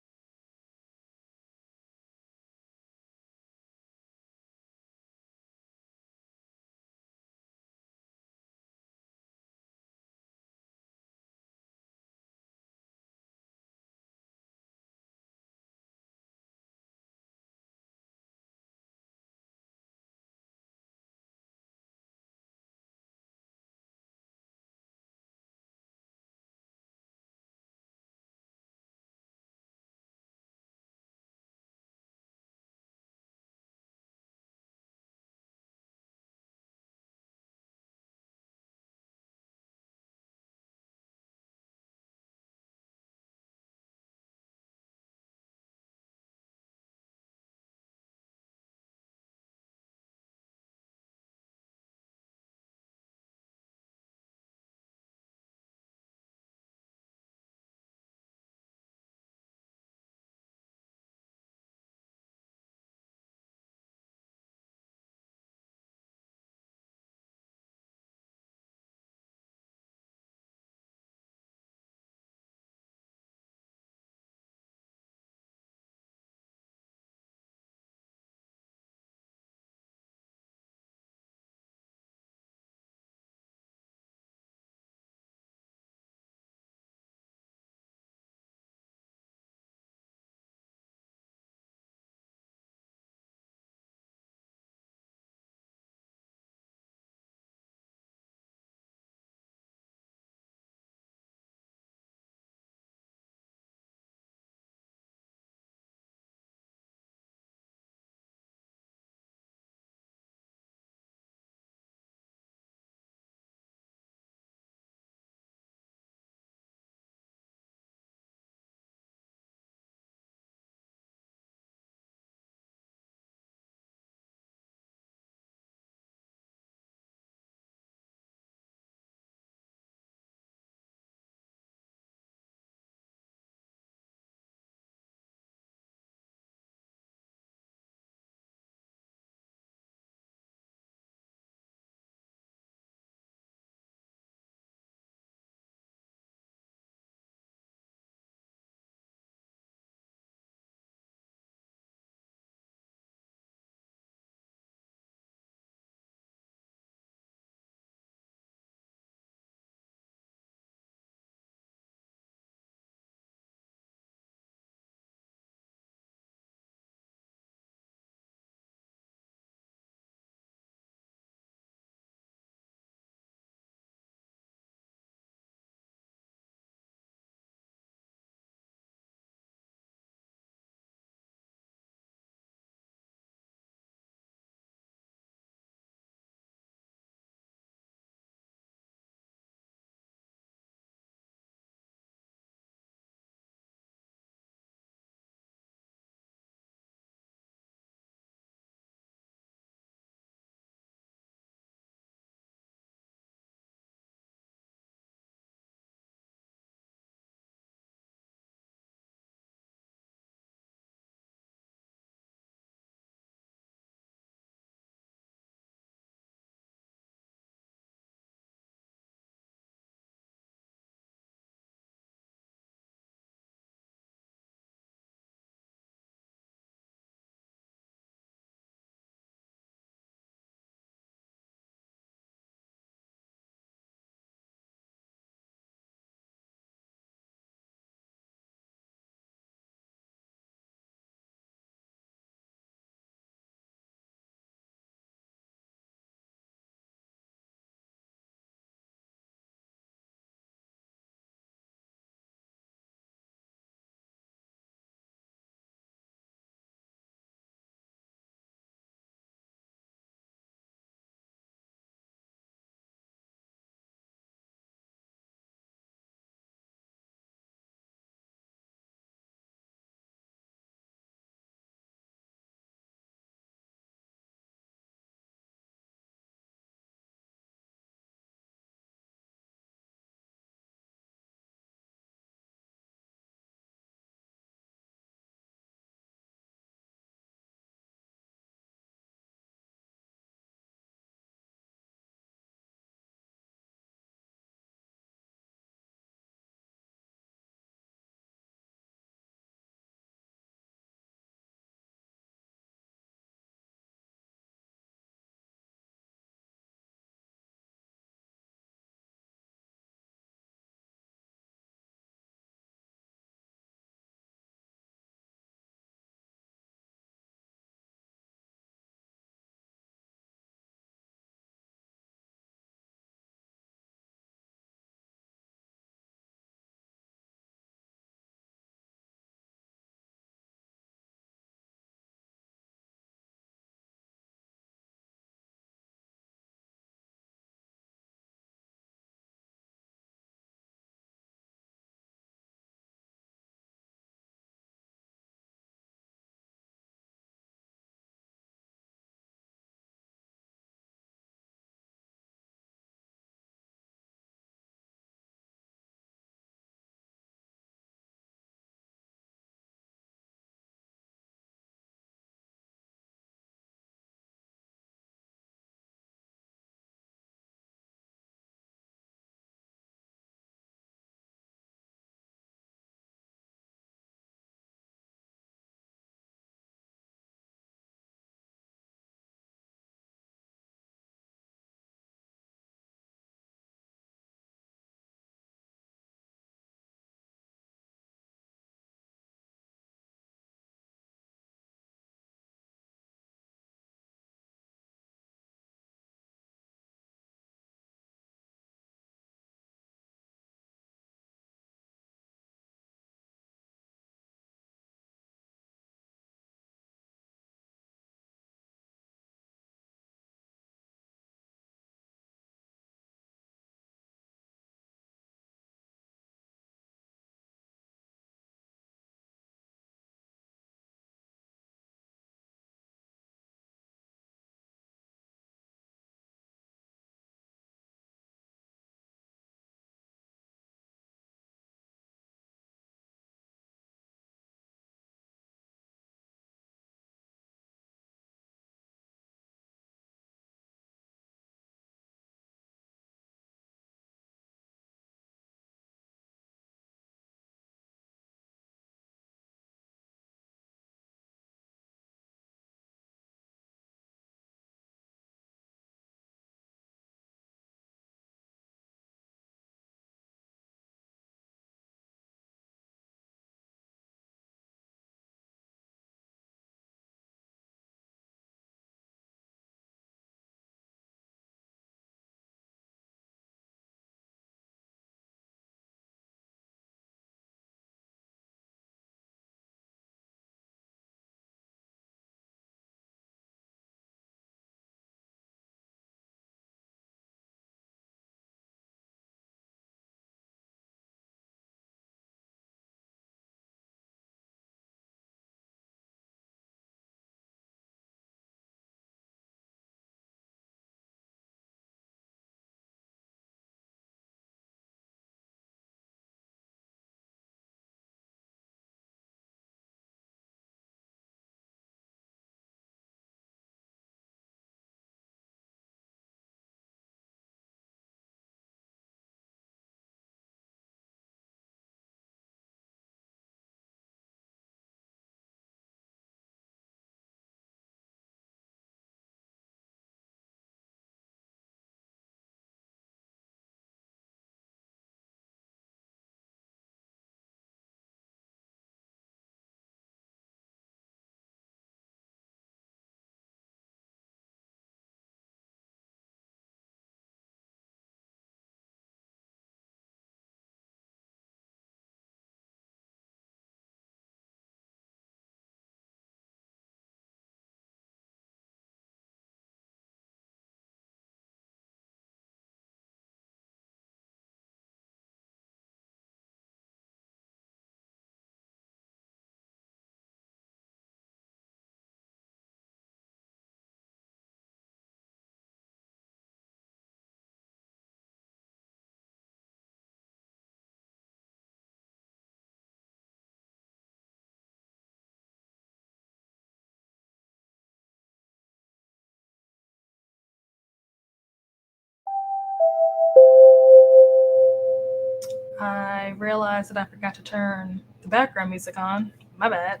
I realized that I forgot to turn the background music on. My bad.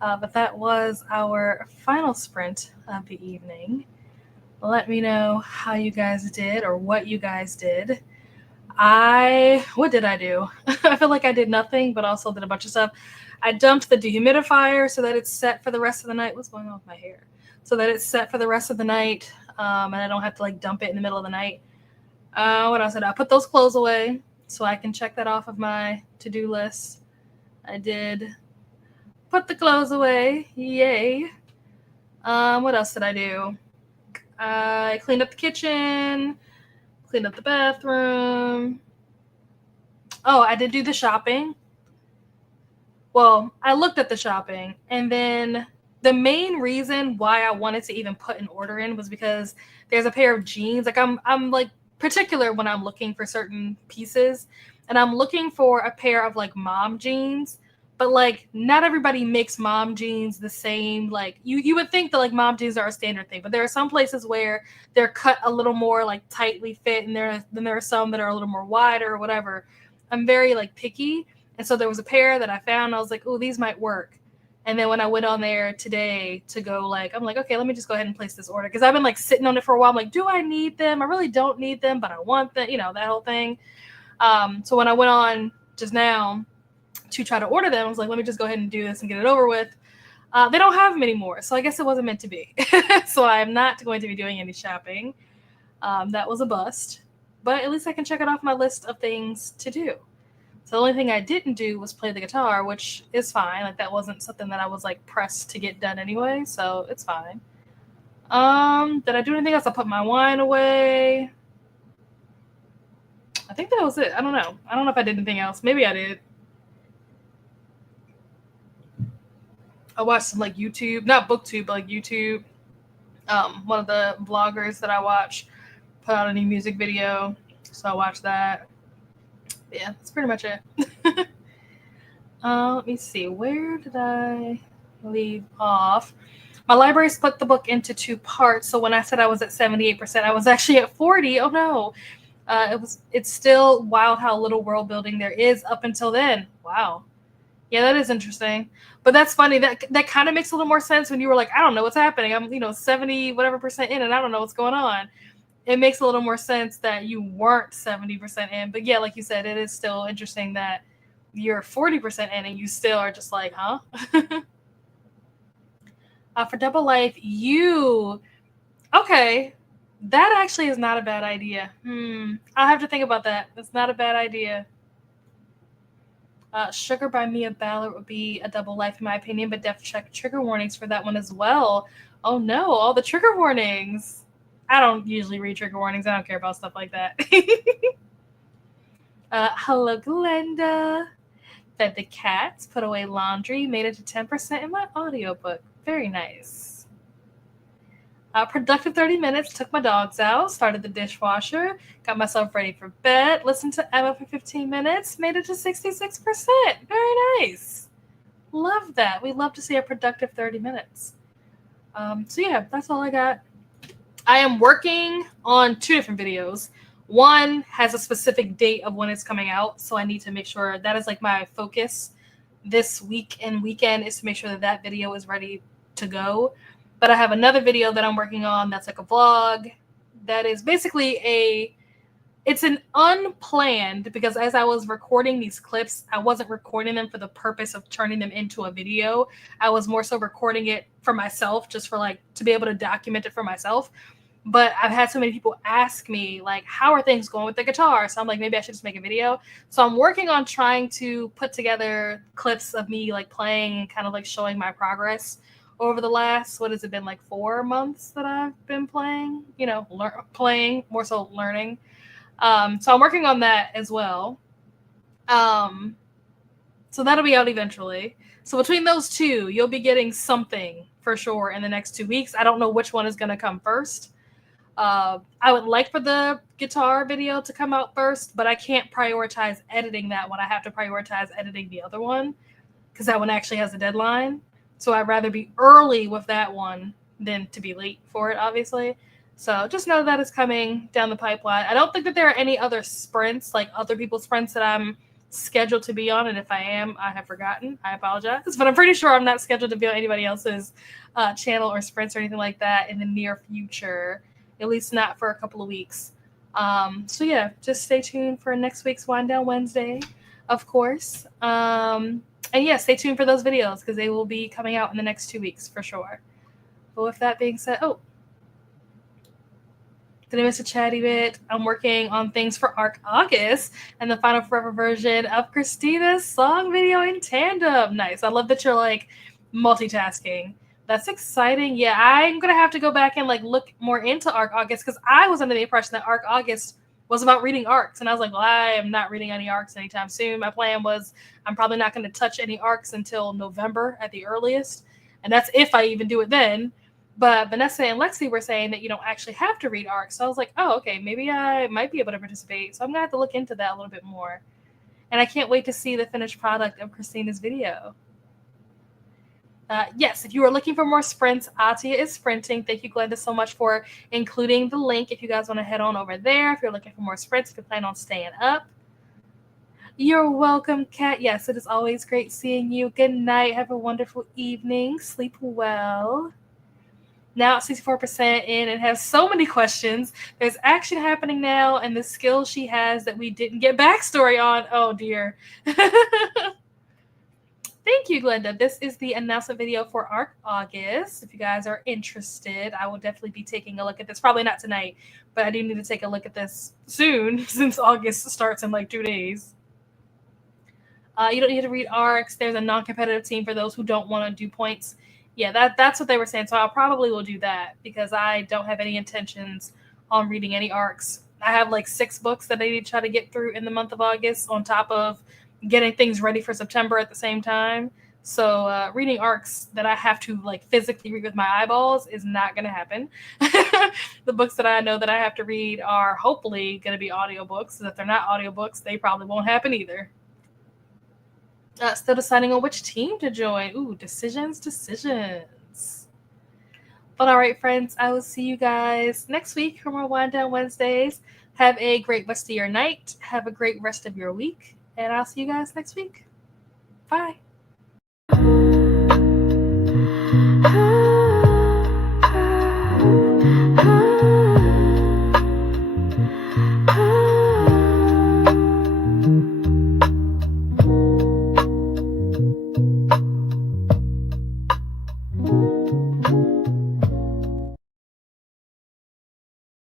But that was our final sprint of the evening. Let me know how you guys did or what you guys did. What did I do? I feel like I did nothing, but also did a bunch of stuff. I dumped the dehumidifier so that it's set for the rest of the night. What's going on with my hair? So that it's set for the rest of the night, and I don't have to like dump it in the middle of the night. What else did I put those clothes away so I can check that off of my to-do list? I did put the clothes away. Yay. What else did I do? I cleaned up the kitchen, cleaned up the bathroom. Oh, I did do the shopping. Well, I looked at the shopping, and then the main reason why I wanted to even put an order in was because there's a pair of jeans. Like I'm like particular when I'm looking for certain pieces, and I'm looking for a pair of like mom jeans. But like not everybody makes mom jeans the same. Like you would think that like mom jeans are a standard thing, but there are some places where they're cut a little more like tightly fit, and then there are some that are a little more wider or whatever. I'm very like picky. And so there was a pair that I found. I was like, oh, these might work. And then when I went on there today to go, like, I'm like, okay, let me just go ahead and place this order. Because I've been like sitting on it for a while. I'm like, do I need them? I really don't need them, but I want them, that whole thing. So when I went on just now to try to order them, I was like, let me just go ahead and do this and get it over with. They don't have them anymore. So I guess it wasn't meant to be. So I'm not going to be doing any shopping. That was a bust. But at least I can check it off my list of things to do. So the only thing I didn't do was play the guitar, which is fine. Like that wasn't something that I was like pressed to get done anyway, so it's fine. Did I do anything else? I put my wine away. I think that was it. I don't know. I don't know if I did anything else. Maybe I did. I watched some like YouTube, not BookTube, but like YouTube. One of the vloggers that I watch put out a new music video, so I watched that. Yeah, that's pretty much it. Let me see. Where did I leave off? My library split the book into 2 parts. So when I said I was at 78%, I was actually at 40. Oh no. It's still wild how little world building there is up until then. Wow. Yeah, that is interesting. But that's funny. That kind of makes a little more sense when you were like, I don't know what's happening. I'm 70 whatever percent in and I don't know what's going on. It makes a little more sense that you weren't 70% in. But yeah, like you said, it is still interesting that you're 40% in and you still are just like, huh? For Double Life, okay. That actually is not a bad idea. I'll have to think about that. That's not a bad idea. Sugar by Mia Ballard would be a Double Life in my opinion, but def check trigger warnings for that one as well. Oh no, all the trigger warnings. I don't usually read trigger warnings. I don't care about stuff like that. Hello, Glenda. Fed the cats, put away laundry, made it to 10% in my audiobook. Very nice. Productive 30 minutes, took my dogs out, started the dishwasher, got myself ready for bed, listened to Emma for 15 minutes, made it to 66%. Very nice. Love that. We love to see a productive 30 minutes. So yeah, that's all I got. I am working on 2 different videos. One has a specific date of when it's coming out, so I need to make sure that is like my focus this week and weekend is to make sure that video is ready to go. But I have another video that I'm working on that's like a vlog that is basically it's an unplanned, because as I was recording these clips, I wasn't recording them for the purpose of turning them into a video. I was more so recording it for myself, just for like to be able to document it for myself. But I've had so many people ask me, like, how are things going with the guitar? So I'm like, maybe I should just make a video. So I'm working on trying to put together clips of me, like, playing and kind of, like, showing my progress over the last, what has it been, like 4 months that I've been playing? Playing, more so learning. So I'm working on that as well. So that'll be out eventually. So between those 2, you'll be getting something for sure in the next 2 weeks. I don't know which one is going to come first. I would like for the guitar video to come out first, but I can't prioritize editing that one. I have to prioritize editing the other one because that one actually has a deadline. So I'd rather be early with that one than to be late for it, obviously. So just know that is coming down the pipeline. I don't think that there are any other sprints, like other people's sprints that I'm scheduled to be on. And if I am, I have forgotten. I apologize. But I'm pretty sure I'm not scheduled to be on anybody else's channel or sprints or anything like that in the near future, at least not for a couple of weeks. So yeah, just stay tuned for next week's Wind Down Wednesday, of course. And yeah, stay tuned for those videos because they will be coming out in the next 2 weeks for sure. But with that being said, did I miss a chatty bit? I'm working on things for Arc August and the Final Forever version of Christina's song video in tandem. Nice. I love that you're like multitasking. That's exciting. Yeah, I'm going to have to go back and like look more into Arc August because I was under the impression that Arc August was about reading arcs. And I was like, well, I am not reading any arcs anytime soon. My plan was I'm probably not going to touch any arcs until November at the earliest. And that's if I even do it then. But Vanessa and Lexi were saying that you don't actually have to read arcs. So I was like, oh, okay, maybe I might be able to participate. So I'm going to have to look into that a little bit more. And I can't wait to see the finished product of Christina's video. Yes, if you are looking for more sprints, Atia is sprinting. Thank you, Glenda, so much for including the link. If you guys want to head on over there, if you're looking for more sprints, if you plan on staying up. You're welcome, Kat. Yes, it is always great seeing you. Good night. Have a wonderful evening. Sleep well. Now 64% in and has so many questions. There's action happening now, and the skill she has that we didn't get backstory on. Oh, dear. Thank you, Glenda. This is the announcement video for Arc August. If you guys are interested, I will definitely be taking a look at this. Probably not tonight, but I do need to take a look at this soon since August starts in like 2 days. You don't need to read arcs. There's a non-competitive team for those who don't want to do points. Yeah, that's what they were saying. So I probably will do that because I don't have any intentions on reading any arcs. I have like 6 books that I need to try to get through in the month of August on top of getting things ready for September at the same time. So reading arcs that I have to like physically read with my eyeballs is not going to happen. The books that I know that I have to read are hopefully going to be audiobooks. If they're not audiobooks, they probably won't happen either. Still deciding on which team to join. Ooh, decisions. But all right, friends, I will see you guys next week for more Wind Down Wednesdays. Have a great rest of your night. Have a great rest of your week. And I'll see you guys next week. Bye.